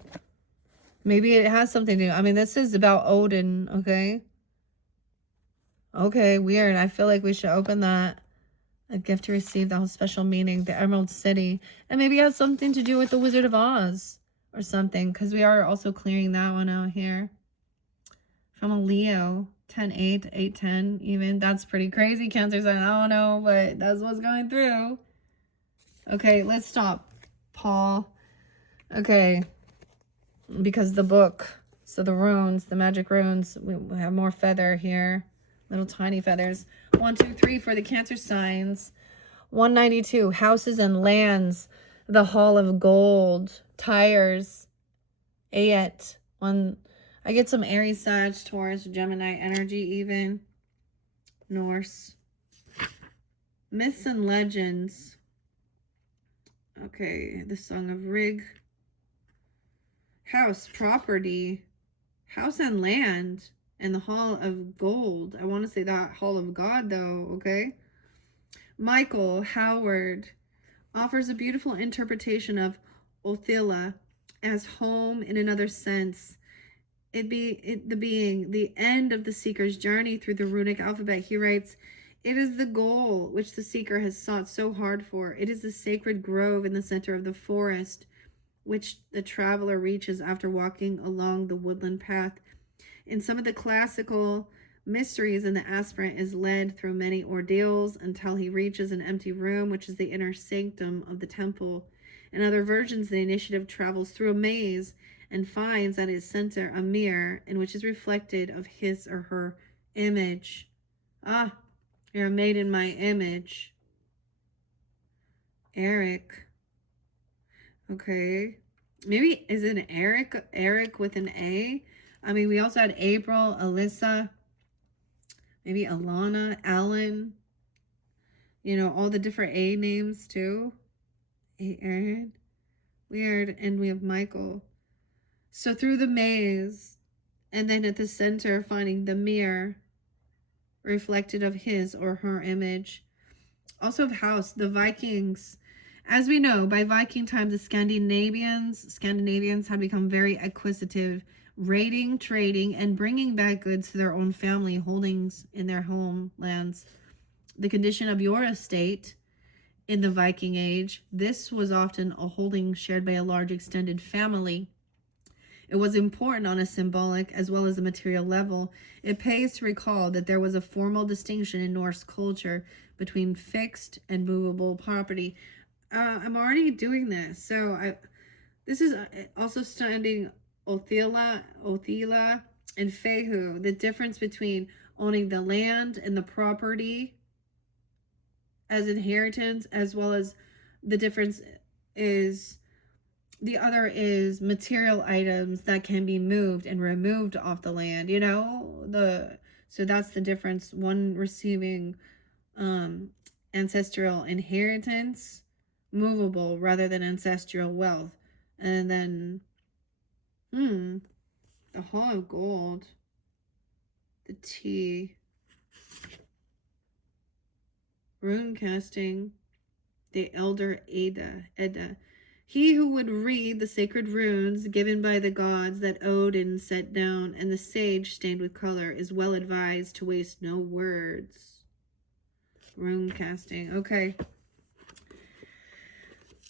Maybe it has something to do. I mean, this is about Odin, okay? Okay, weird. I feel like we should open that. A gift to receive that has special meaning. The Emerald City. And maybe it has something to do with the Wizard of Oz or something. Because we are also clearing that one out here. From a Leo. 10-8, 8-10 even. That's pretty crazy, Cancer sign. I don't know, but that's what's going through. Okay, let's stop, Paul. Okay. Because the book. So the runes, the magic runes. We have more feather here. Little tiny feathers. 1, 2, 3 for the Cancer signs. 192. Houses and lands. The Hall of Gold. Tires. Ayet. I get some Aries, Sag, Taurus, Gemini energy even. Norse. Myths and legends. Okay, the Song of Rig. House, property. House and land. And the Hall of Gold. I want to say that Hall of God though, okay? Michael Howard offers a beautiful interpretation of Othila as home in another sense. The being, the end of the seeker's journey through the runic alphabet. He writes, it is the goal which the seeker has sought so hard for. It is the sacred grove in the center of the forest, which the traveler reaches after walking along the woodland path. In some of the classical mysteries, and the aspirant is led through many ordeals until he reaches an empty room, which is the inner sanctum of the temple. In other versions, the initiative travels through a maze and finds at its center a mirror in which is reflected of his or her image. Ah, you're made in my image. Eric. Okay. Maybe, is it Eric? Eric with an A? I mean, we also had April, Alyssa, maybe Alana, Alan. You know, all the different A names too. Aaron. Weird. And we have Michael. So through the maze, and then at the center, finding the mirror reflected of his or her image. Also of house, the Vikings. As we know, by Viking times, the Scandinavians had become very acquisitive, raiding, trading, and bringing back goods to their own family holdings in their homelands. The condition of your estate in the Viking age, this was often a holding shared by a large extended family. It was important on a symbolic as well as a material level. It pays to recall that there was a formal distinction in Norse culture between fixed and movable property. I'm already doing this. So this is also studying Othila, and Fehu. The difference between owning the land and the property as inheritance, as well as the difference is the other is material items that can be moved and removed off the land, you know, so that's the difference. One receiving ancestral inheritance, movable rather than ancestral wealth. And then the Hall of Gold, the T, rune casting, the Elder Edda. He who would read the sacred runes given by the gods that Odin set down, and the sage stained with color, is well advised to waste no words. Rune casting. Okay.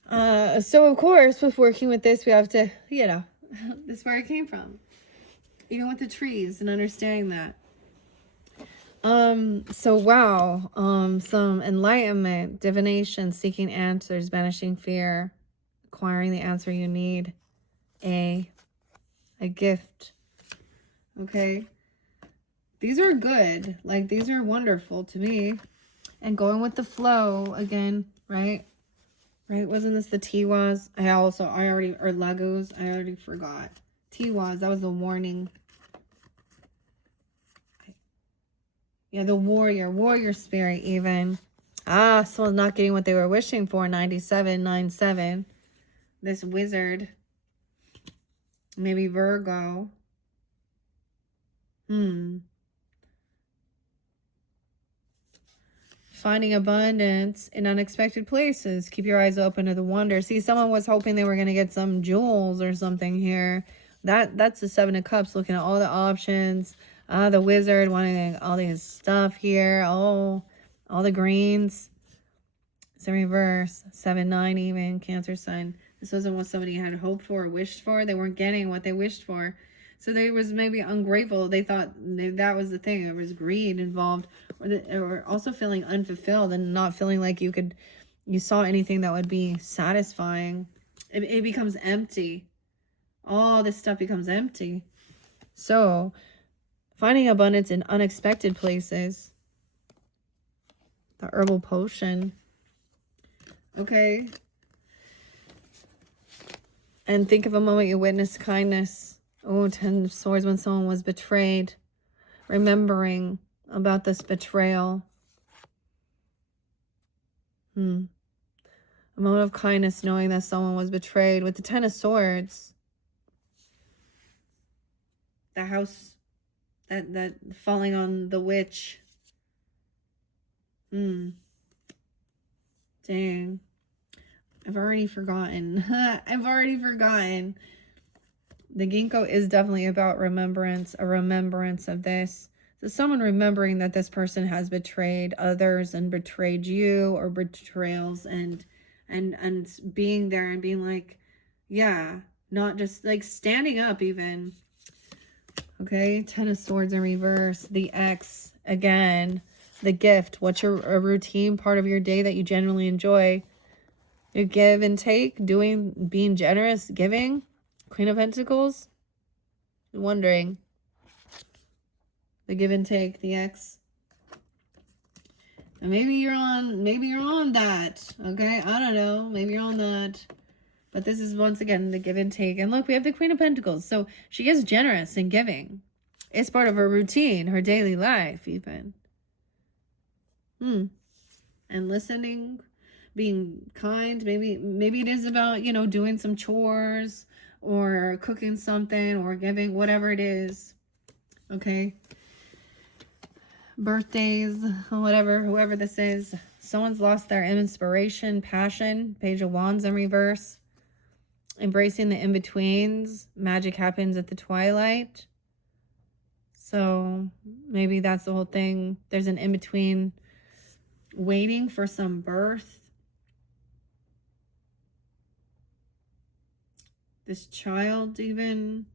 So of course, with working with this, we have to, you know, this is where it came from. Even with the trees and understanding that. So wow. Some enlightenment, divination, seeking answers, banishing fear, acquiring the answer you need. A gift. Okay. These are good. Like, these are wonderful to me. And going with the flow again, right? Right? Wasn't this the Tiwas? or Legos. I already forgot. Tiwas, that was the warning. Okay. Yeah, the warrior spirit even. Ah, someone's not getting what they were wishing for. 9797. This wizard. Maybe Virgo. Finding abundance in unexpected places. Keep your eyes open to the wonder. See, someone was hoping they were going to get some jewels or something here. That's the Seven of Cups, looking at all the options. The wizard wanting all these stuff here. Oh, all the greens. It's a reverse. 7-9 even. Cancer sign. This wasn't what somebody had hoped for or wished for. They weren't getting what they wished for. So they was maybe ungrateful. They thought that was the thing. There was greed involved. Or also feeling unfulfilled and not feeling like you saw anything that would be satisfying. It becomes empty. All this stuff becomes empty. So, finding abundance in unexpected places. The herbal potion. Okay. And think of a moment you witnessed kindness. Oh, 10 of Swords, when someone was betrayed. Remembering about this betrayal. A moment of kindness, knowing that someone was betrayed. With the 10 of Swords. The house that falling on the witch. Dang. I've already forgotten. I've already forgotten. The ginkgo is definitely about remembrance, a remembrance of this. So someone remembering that this person has betrayed others and betrayed you, or betrayals, and being there and being like, yeah, not just like standing up even. Okay, 10 of Swords in reverse. The X again. The gift. What's a routine part of your day that you genuinely enjoy? You give and take, being generous, giving. Queen of Pentacles. I'm wondering. The give and take, the X. And maybe you're on that. Okay, I don't know. Maybe you're on that. But this is once again the give and take. And look, we have the Queen of Pentacles. So she is generous in giving. It's part of her routine, her daily life even. And listening, being kind. Maybe it is about, doing some chores or cooking something or giving, whatever it is. Okay. Birthdays, whatever, whoever this is. Someone's lost their inspiration, passion. Page of Wands in reverse. Embracing the in-betweens. Magic happens at the twilight. So maybe that's the whole thing. There's an in-between, waiting for some birth. This child even,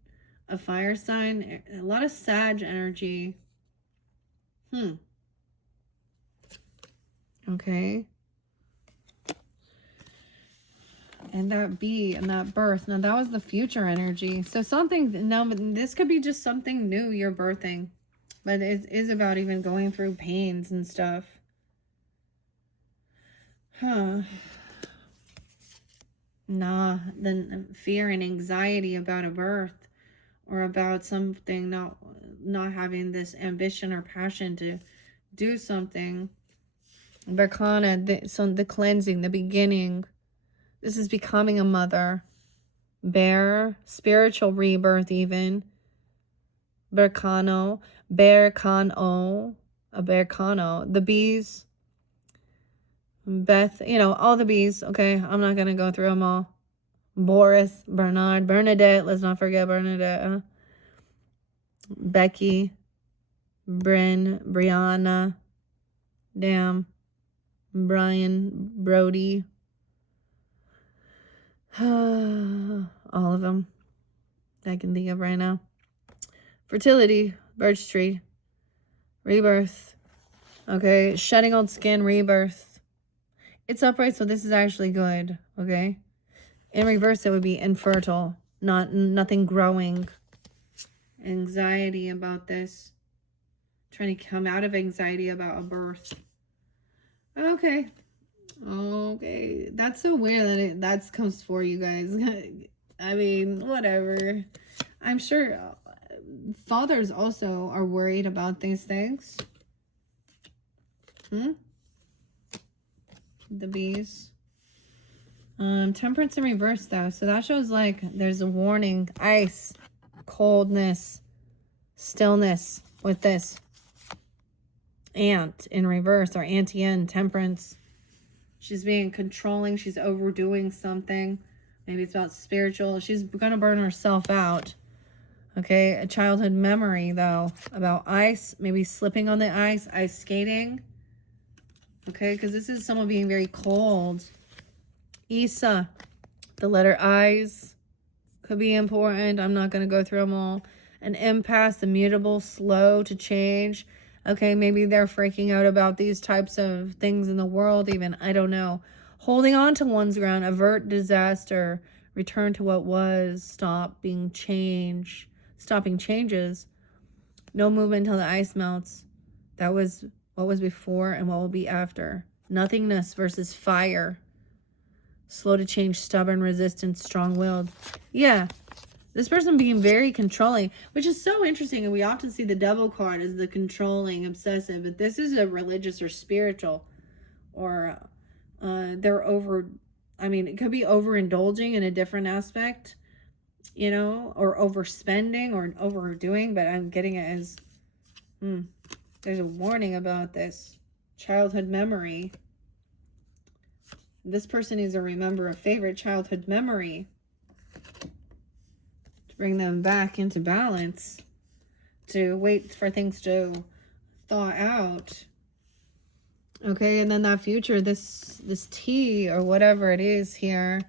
a fire sign, a lot of Sag energy. Okay. And that bee and that birth. Now that was the future energy. So something, now this could be just something new you're birthing. But it is about even going through pains and stuff. Nah, then fear and anxiety about a birth. Or about something, not having this ambition or passion to do something. Berkana, the cleansing, the beginning. This is becoming a mother. Bear, spiritual rebirth even. Berkano, a Berkano. The bees. Beth, all the bees. Okay, I'm not going to go through them all. Boris, Bernard, Bernadette. Let's not forget Bernadette. Becky, Bryn, Brianna. Damn. Brian, Brody. All of them that I can think of right now. Fertility, birch tree, rebirth. Okay, shedding old skin, rebirth. It's upright, so this is actually good. Okay, in reverse, it would be infertile, nothing growing. Anxiety about this. Trying to come out of anxiety about a birth. Okay. Okay, that's so weird that comes for you guys. I mean, whatever. I'm sure fathers also are worried about these things. the bees. Temperance in reverse, though. So that shows like there's a warning. Ice, coldness, stillness with this. Ant in reverse, or anti-end, temperance. She's being controlling. She's overdoing something. Maybe it's about spiritual. She's going to burn herself out. Okay, a childhood memory, though, about ice. Maybe slipping on the ice skating. Okay, because this is someone being very cold. Isa, the letter I's could be important. I'm not going to go through them all. An impasse, immutable, slow to change. Okay, maybe they're freaking out about these types of things in the world even. I don't know. Holding on to one's ground, avert disaster, return to what was, stopping changes. No movement until the ice melts. That was what was before and what will be after. Nothingness versus fire. Slow to change, stubborn, resistant, strong-willed. Yeah. This person being very controlling, which is so interesting. And we often see the devil card as the controlling, obsessive. But this is a religious or spiritual. Or they're over... I mean, it could be overindulging in a different aspect. You know? Or overspending or overdoing. But I'm getting it as... there's a warning about this. Childhood memory. This person needs to remember a favorite childhood memory. Bring them back into balance, to wait for things to thaw out. Okay, and then that future, this T or whatever it is here,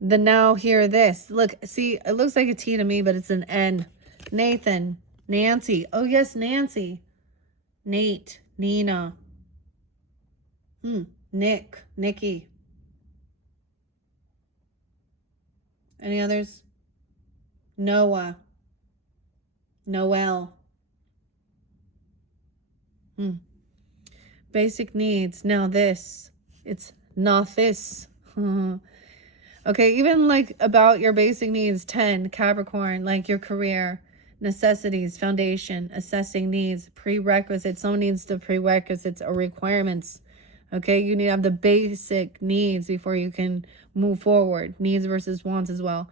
the now hear this. Look, see, it looks like a T to me, but it's an N. Nathan, Nancy. Oh yes, Nancy. Nate, Nina. Nick, Nikki. Any others? Noah, Noel. Basic needs. Now this. It's not this. Okay, even like about your basic needs. 10, Capricorn, like your career. Necessities, foundation, assessing needs, prerequisites. Someone needs the prerequisites or requirements. Okay, you need to have the basic needs before you can move forward. Needs versus wants as well.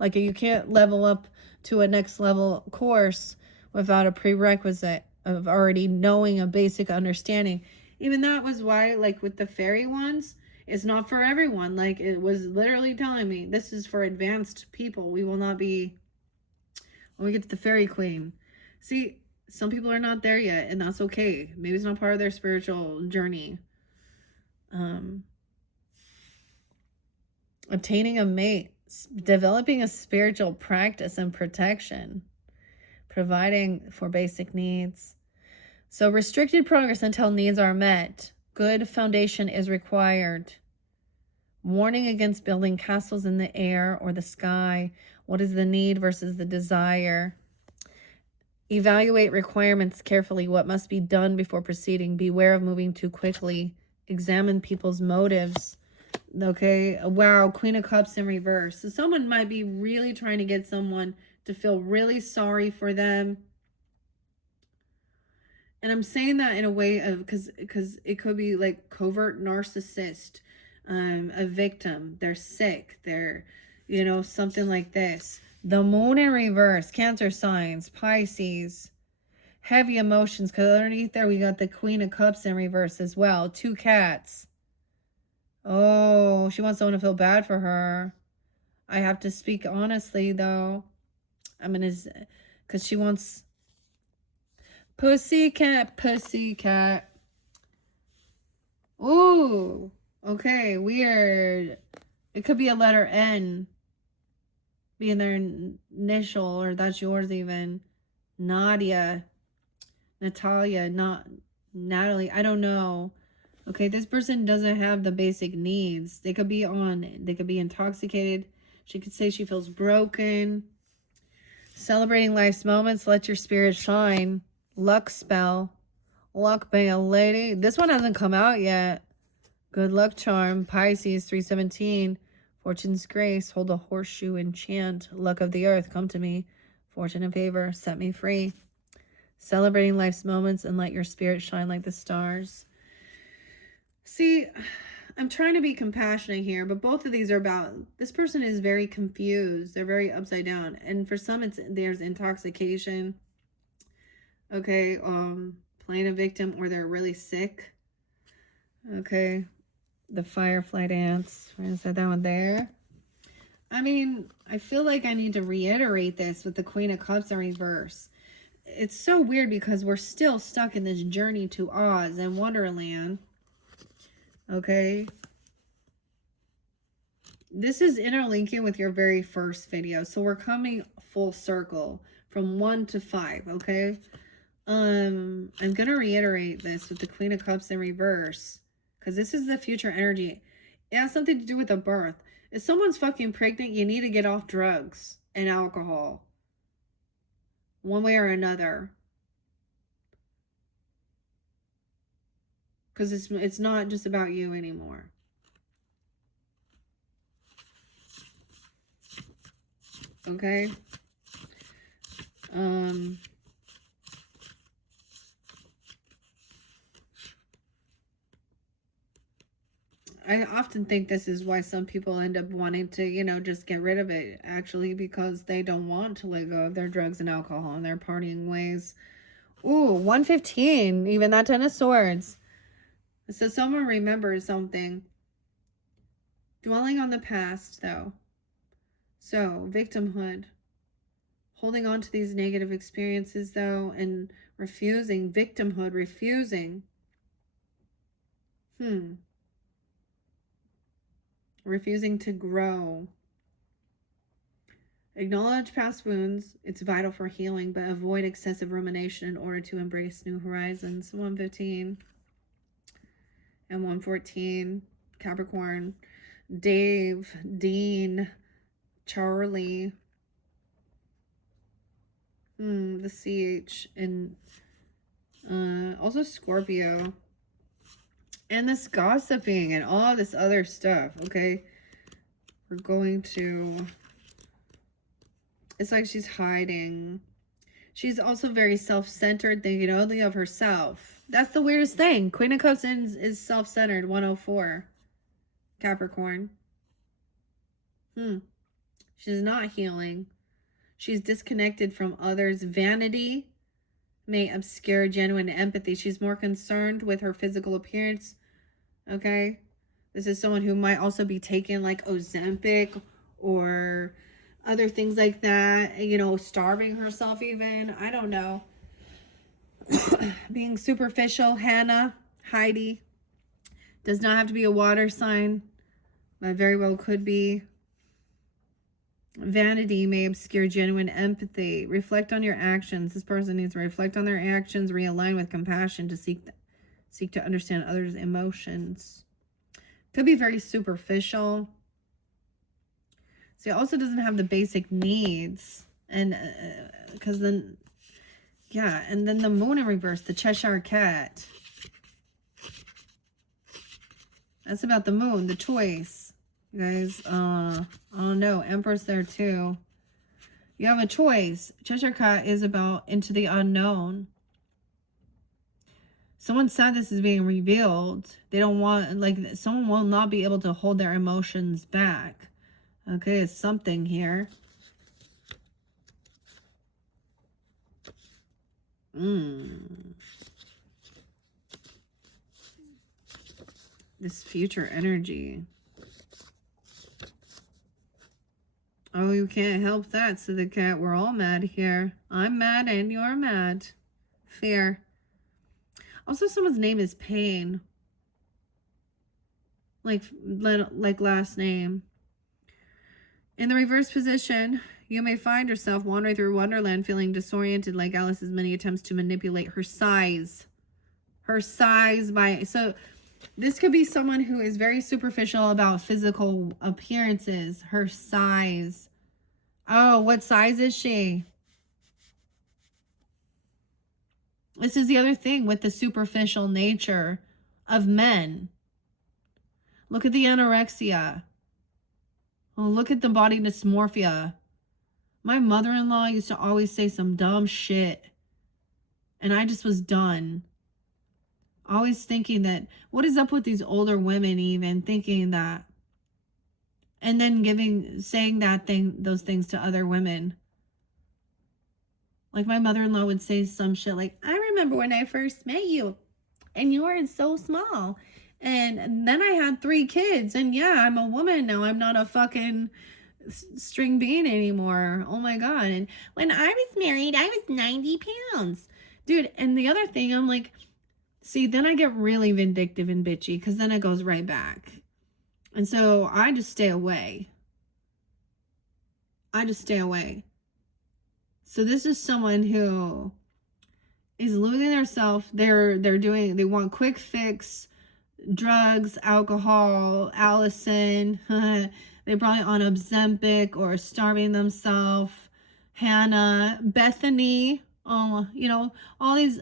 Like you can't level up to a next level course without a prerequisite of already knowing a basic understanding. Even that was why, like with the fairy ones, it's not for everyone. Like it was literally telling me, this is for advanced people. We will not be, when we get to the Faerie Queen. See, some people are not there yet, and that's okay. Maybe it's not part of their spiritual journey. Obtaining a mate. Developing a spiritual practice and protection, providing for basic needs. So restricted progress until needs are met. Good foundation is required. Warning against building castles in the air or the sky. What is the need versus the desire? Evaluate requirements carefully. What must be done before proceeding? Beware of moving too quickly. Examine people's motives. Okay, wow, Queen of Cups in reverse. So someone might be really trying to get someone to feel really sorry for them. And I'm saying that in a way of, because it could be like covert narcissist, a victim. They're sick. They're, you know, something like this. The Moon in reverse, Cancer signs, Pisces. Heavy emotions, because underneath there we got the Queen of Cups in reverse as well. 2 cats. Oh, she wants someone to feel bad for her. I have to speak honestly, though. I'm going to... Because she wants... Pussycat, pussycat. Ooh. Okay, weird. It could be a letter N. Being their initial, or that's yours even. Nadia. Natalia, not Natalie. I don't know. Okay, this person doesn't have the basic needs. They could be intoxicated. She could say she feels broken. Celebrating life's moments. Let your spirit shine. Luck spell. Luck Bale Lady. This one hasn't come out yet. Good luck charm. Pisces 317. Fortune's grace. Hold a horseshoe enchant. Luck of the earth. Come to me. Fortune and favor. Set me free. Celebrating life's moments and let your spirit shine like the stars. See, I'm trying to be compassionate here, but both of these are about, this person is very confused. They're very upside down. And for some, there's intoxication. Okay, playing a victim, or they're really sick. Okay, the firefly dance. We're gonna set that one there. I mean, I feel like I need to reiterate this with the Queen of Cups in reverse. It's so weird because we're still stuck in this journey to Oz and Wonderland. Okay. This is interlinking with your very first video. So we're coming full circle from 1 to 5. Okay. I'm going to reiterate this with the Queen of Cups in reverse, because this is the future energy. It has something to do with a birth. If someone's fucking pregnant, you need to get off drugs and alcohol. One way or another. Because it's not just about you anymore. Okay? I often think this is why some people end up wanting to, you know, just get rid of it, actually, because they don't want to let go of their drugs and alcohol and their partying ways. Ooh, 115, even that 10 of swords. So someone remembers something. Dwelling on the past, though. So, victimhood. Holding on to these negative experiences, though, and refusing. Victimhood, refusing. Refusing to grow. Acknowledge past wounds. It's vital for healing, but avoid excessive rumination in order to embrace new horizons. 115 and 114. Capricorn. Dave, Dean, Charlie. The CH. And also Scorpio. And this gossiping and all this other stuff, okay? We're going to... It's like she's hiding. She's also very self-centered, thinking only of herself. That's the weirdest thing. Queen of Cups is self-centered, 104. Capricorn. She's not healing. She's disconnected from others. Vanity may obscure genuine empathy. She's more concerned with her physical appearance. Okay? This is someone who might also be taking like Ozempic or other things like that. You know, starving herself even. I don't know. Being superficial. Hannah, Heidi. Does not have to be a water sign, but very well could be. Vanity may obscure genuine empathy. Reflect on your actions. This person needs to reflect on their actions, realign with compassion to seek to understand others' emotions. Could be very superficial. See, it also doesn't have the basic needs. And because then, yeah, and then the moon in reverse, the Cheshire Cat. That's about the moon, the choice. You guys, I don't know. Empress there too. You have a choice. Cheshire Cat is about into the unknown. Someone said this is being revealed. They don't want, like, someone will not be able to hold their emotions back. Okay, it's something here. This future energy. Oh, you can't help that, said the cat. We're all mad here. I'm mad and you're mad. Fair. Also, someone's name is Pain. Like last name. In the reverse position, you may find yourself wandering through Wonderland feeling disoriented like Alice's many attempts to manipulate her size. Her size by... So, this could be someone who is very superficial about physical appearances. Her size. Oh, what size is she? This is the other thing with the superficial nature of men. Look at the anorexia. Oh, look at the body dysmorphia. My mother-in-law used to always say some dumb shit. And I just was done. Always thinking that, what is up with these older women even thinking that, and then saying those things to other women. Like my mother-in-law would say some shit like, I remember when I first met you and you were so small. And then I had 3 kids. And yeah, I'm a woman now. I'm not a fucking string bean anymore. Oh my God. And when I was married, I was 90 pounds. Dude, and the other thing, I'm like, see, then I get really vindictive and bitchy because then it goes right back. And so I just stay away. So this is someone who is losing their self. They want quick fix, drugs, alcohol, Allison. They're probably on Ozempic or starving themselves. Hannah, Bethany, all these,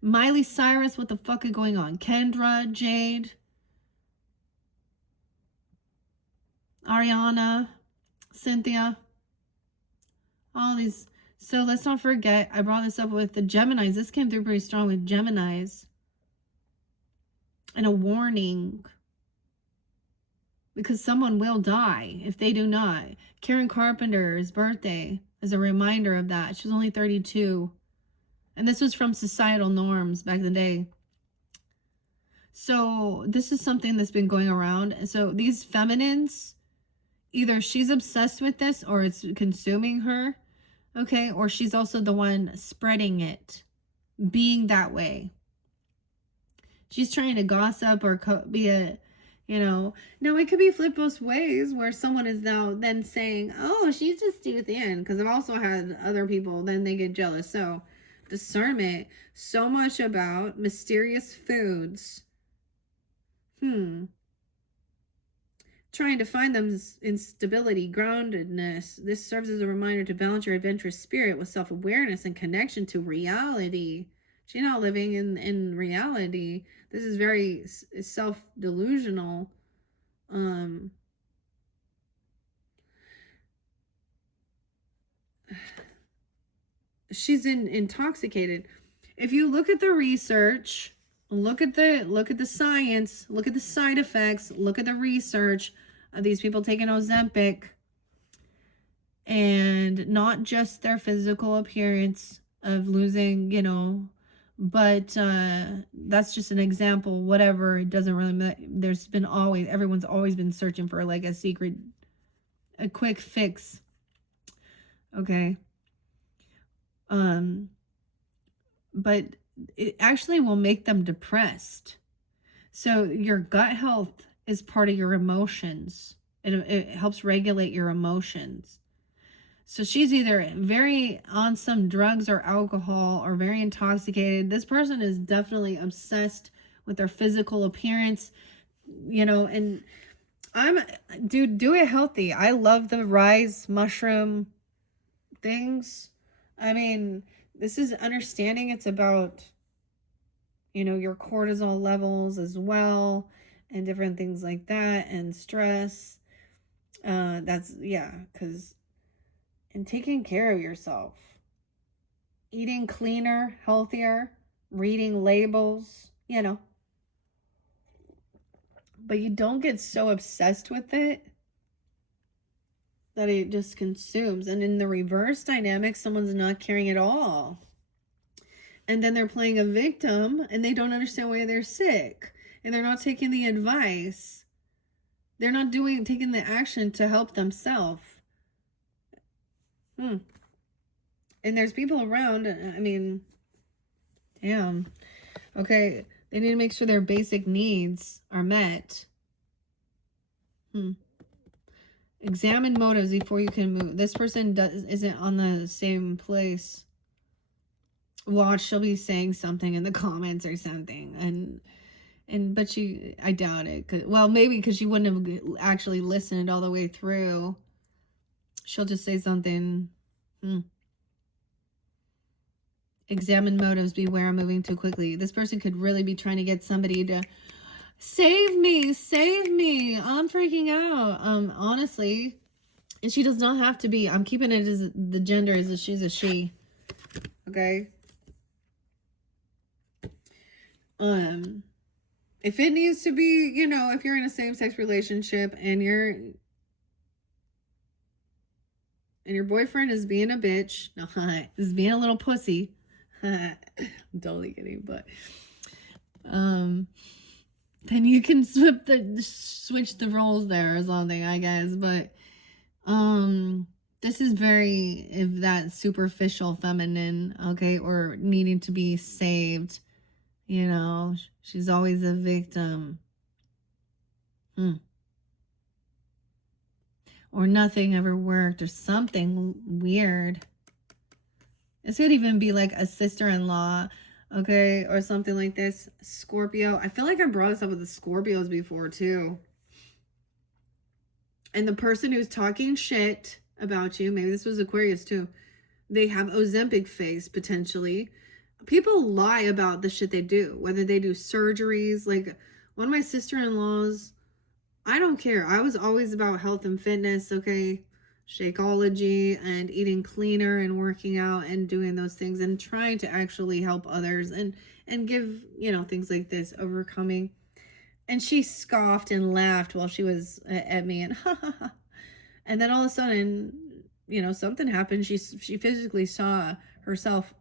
Miley Cyrus, what the fuck is going on? Kendra, Jade, Ariana, Cynthia, all these. So let's not forget, I brought this up with the Geminis. This came through pretty strong with Geminis. And a warning. Because someone will die if they do not. Karen Carpenter's birthday is a reminder of that. She was only 32. And this was from societal norms back in the day. So this is something that's been going around. So these feminines, either she's obsessed with this or it's consuming her. Okay, or she's also the one spreading it, being that way. She's trying to gossip or be a, now it could be flipped both ways where someone is now then saying, oh, she's just too thin, because I've also had other people, then they get jealous. So discernment, so much about mysterious foods. Trying to find them in stability, groundedness. This serves as a reminder to balance your adventurous spirit with self-awareness and connection to reality. She's not living in reality. This is very self-delusional. She's intoxicated. If you look at the research, look at the science, look at the side effects, look at the research of these people taking Ozempic, and not just their physical appearance of losing, but that's just an example. Whatever, it doesn't really matter. Everyone's always been searching for like a quick fix. Okay. But it actually will make them depressed. So your gut health is part of your emotions. It helps regulate your emotions. So she's either very on some drugs or alcohol or very intoxicated. This person is definitely obsessed with their physical appearance, and do it healthy. I love the Rise mushroom things. I mean, this is understanding it's about, your cortisol levels as well and different things like that, and stress. Because and taking care of yourself, eating cleaner, healthier, reading labels, but you don't get so obsessed with it that it just consumes. And in the reverse dynamic, someone's not caring at all. And then they're playing a victim and they don't understand why they're sick. And they're not taking the advice. They're not taking the action to help themselves. And there's people around. I mean, damn. Okay, they need to make sure their basic needs are met. Examine motives before you can move. This person isn't on the same place. Watch, she'll be saying something in the comments or something, but I doubt it. Maybe because she wouldn't have actually listened all the way through. She'll just say something. Examine motives. Beware of moving too quickly. This person could really be trying to get somebody to save me. I'm freaking out. Honestly, and she does not have to be. I'm keeping it as the gender as she's a she. Okay. If it needs to be, you know, if you're in a same-sex relationship and your boyfriend is being a bitch, no, is being a little pussy. I'm totally kidding, but then you can switch the roles there or something, I guess. But this is very, if that superficial feminine, okay, or needing to be saved, you know, she's always a victim. Or nothing ever worked, or something weird. This could even be like a sister-in-law, okay, or something like this. Scorpio. I feel like I brought this up with the Scorpios before too. And the person who's talking shit about you, maybe this was Aquarius too, they have Ozempic face potentially. People lie about the shit they do, whether they do surgeries. Like one of my sister-in-laws, I don't care. I was always about health and fitness, okay? Shakeology and eating cleaner and working out and doing those things and trying to actually help others and give, you know, things like this, overcoming. And she scoffed and laughed while she was at me and and then all of a sudden, you know, something happened. She physically saw herself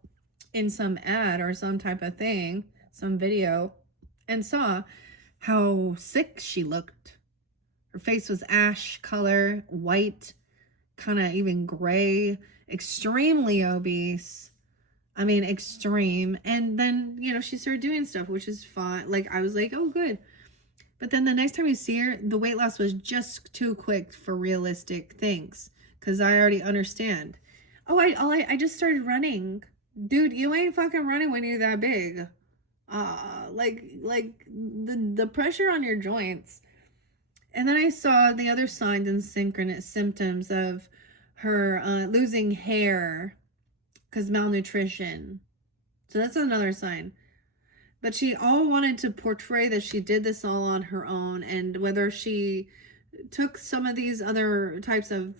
in some ad or some type of thing, some video, and saw how sick she looked. Her face was ash color, white, kind of even gray, extremely obese. I mean, extreme. And then, you know, she started doing stuff, which is fine. Like, I was like, oh, good. But then the next time you see her, the weight loss was just too quick for realistic things. Because I already understand. Oh, I just started running. Dude, you ain't fucking running when you're that big. Like the pressure on your joints. And then I saw the other signs and synchronous symptoms of her losing hair because malnutrition. So that's another sign. But she all wanted to portray that she did this all on her own, and whether she took some of these other types of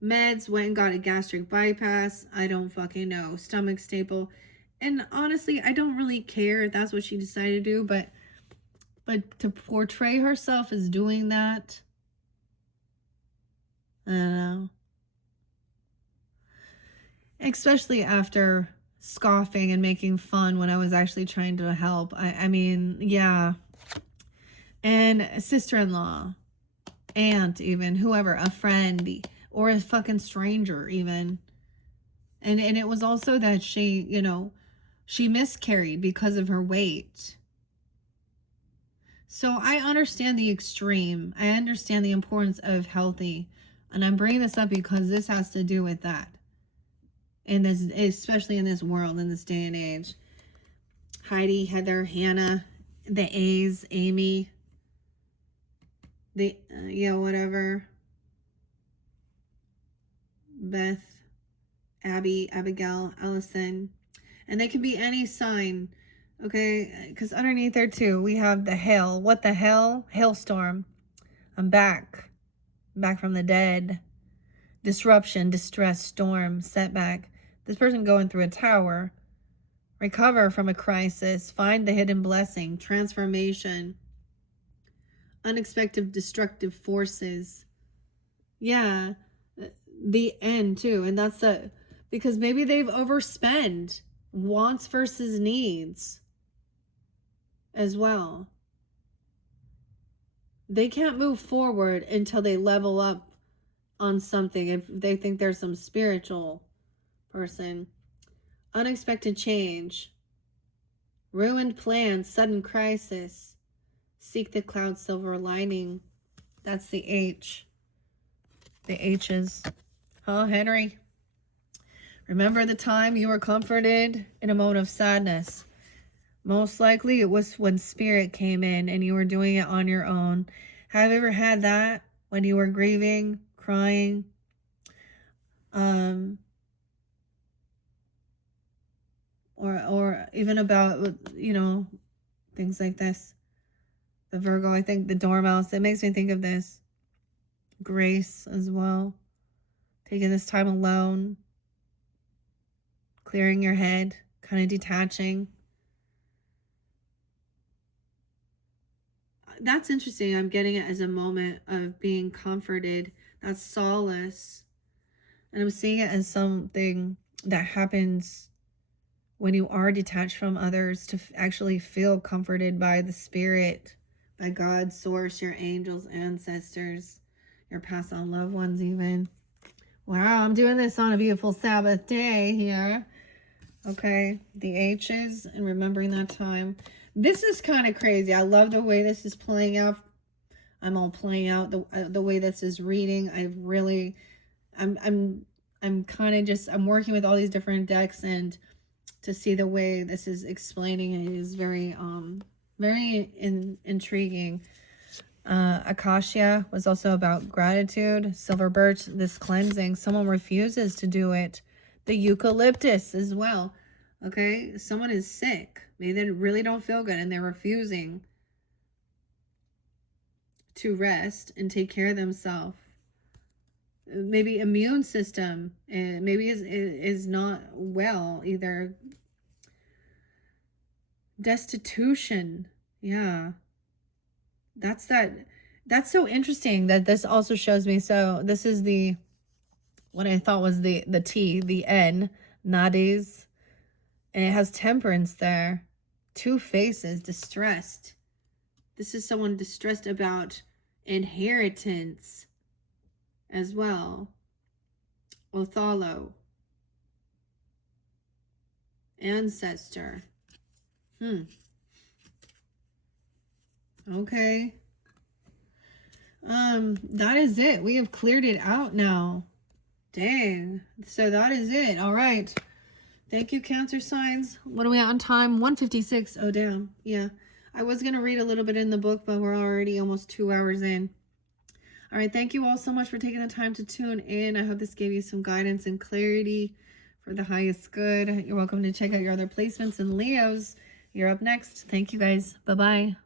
meds, went and got a gastric bypass, I don't fucking know, stomach staple. And honestly, I don't really care if that's what she decided to do, but to portray herself as doing that, I don't know. Especially after scoffing and making fun when I was actually trying to help. I mean, yeah. And sister-in-law, aunt even, whoever, a friend, or a fucking stranger even. And it was also that she, you know, she miscarried because of her weight. So I understand the extreme. I understand the importance of healthy. And I'm bringing this up because this has to do with that. In this, especially in this world, in this day and age. Heidi, Heather, Hannah, the A's, Amy, the, yeah, whatever. Beth, Abby, Abigail, Allison. And they can be any sign. Okay, because underneath there too, we have the hail. What the hell? Hailstorm. I'm back. Back from the dead. Disruption, distress, storm, setback. This person going through a tower. Recover from a crisis. Find the hidden blessing. Transformation. Unexpected destructive forces. Yeah, the end too. And that's the, because maybe they've overspent. Wants versus needs as well. They can't move forward until they level up on something. If they think there's some spiritual person. Unexpected change. Ruined plans, sudden crisis. Seek the cloud silver lining. That's the H. The H's. Oh, Henry. Remember the time you were comforted in a moment of sadness. Most likely it was when spirit came in and you were doing it on your own. Have you ever had that when you were grieving, crying? Or even about, you know, things like this. The Virgo, I think the Dormouse, it makes me think of this. Grace as well. Taking this time alone. Clearing your head, kind of detaching. that's interesting. I'm getting it as a moment of being comforted. That's solace. And I'm seeing it as something that happens when you are detached from others, to actually feel comforted by the spirit, by God, source, your angels, ancestors, your past on loved ones even. Wow, I'm doing this on a beautiful Sabbath day here. Okay, the H's and remembering that time. This is kind of crazy. I love the way this is playing out. I'm all playing out the way this is reading. I'm kind of just, I'm working with all these different decks, and to see the way this is explaining it is very intriguing. Acacia was also about gratitude. Silver birch, this cleansing. Someone refuses to do it. The eucalyptus as well. Okay, someone is sick. Maybe they really don't feel good and they're refusing to rest and take care of themselves. Maybe immune system maybe is not well either. Destitution. Yeah, that's so interesting that this also shows me. So this is the, what I thought was the T, the N, nadis, and it has temperance there. Two faces, distressed. This is someone distressed about inheritance as well. Othello, ancestor. Okay. That is it. We have cleared it out now. Dang. So that is it. All right. Thank you, Cancer signs. What are we at on time? 1:56. Oh, damn. Yeah. I was going to read a little bit in the book, but we're already almost 2 hours in. All right. Thank you all so much for taking the time to tune in. I hope this gave you some guidance and clarity for the highest good. You're welcome to check out your other placements. And Leos, you're up next. Thank you, guys. Bye-bye.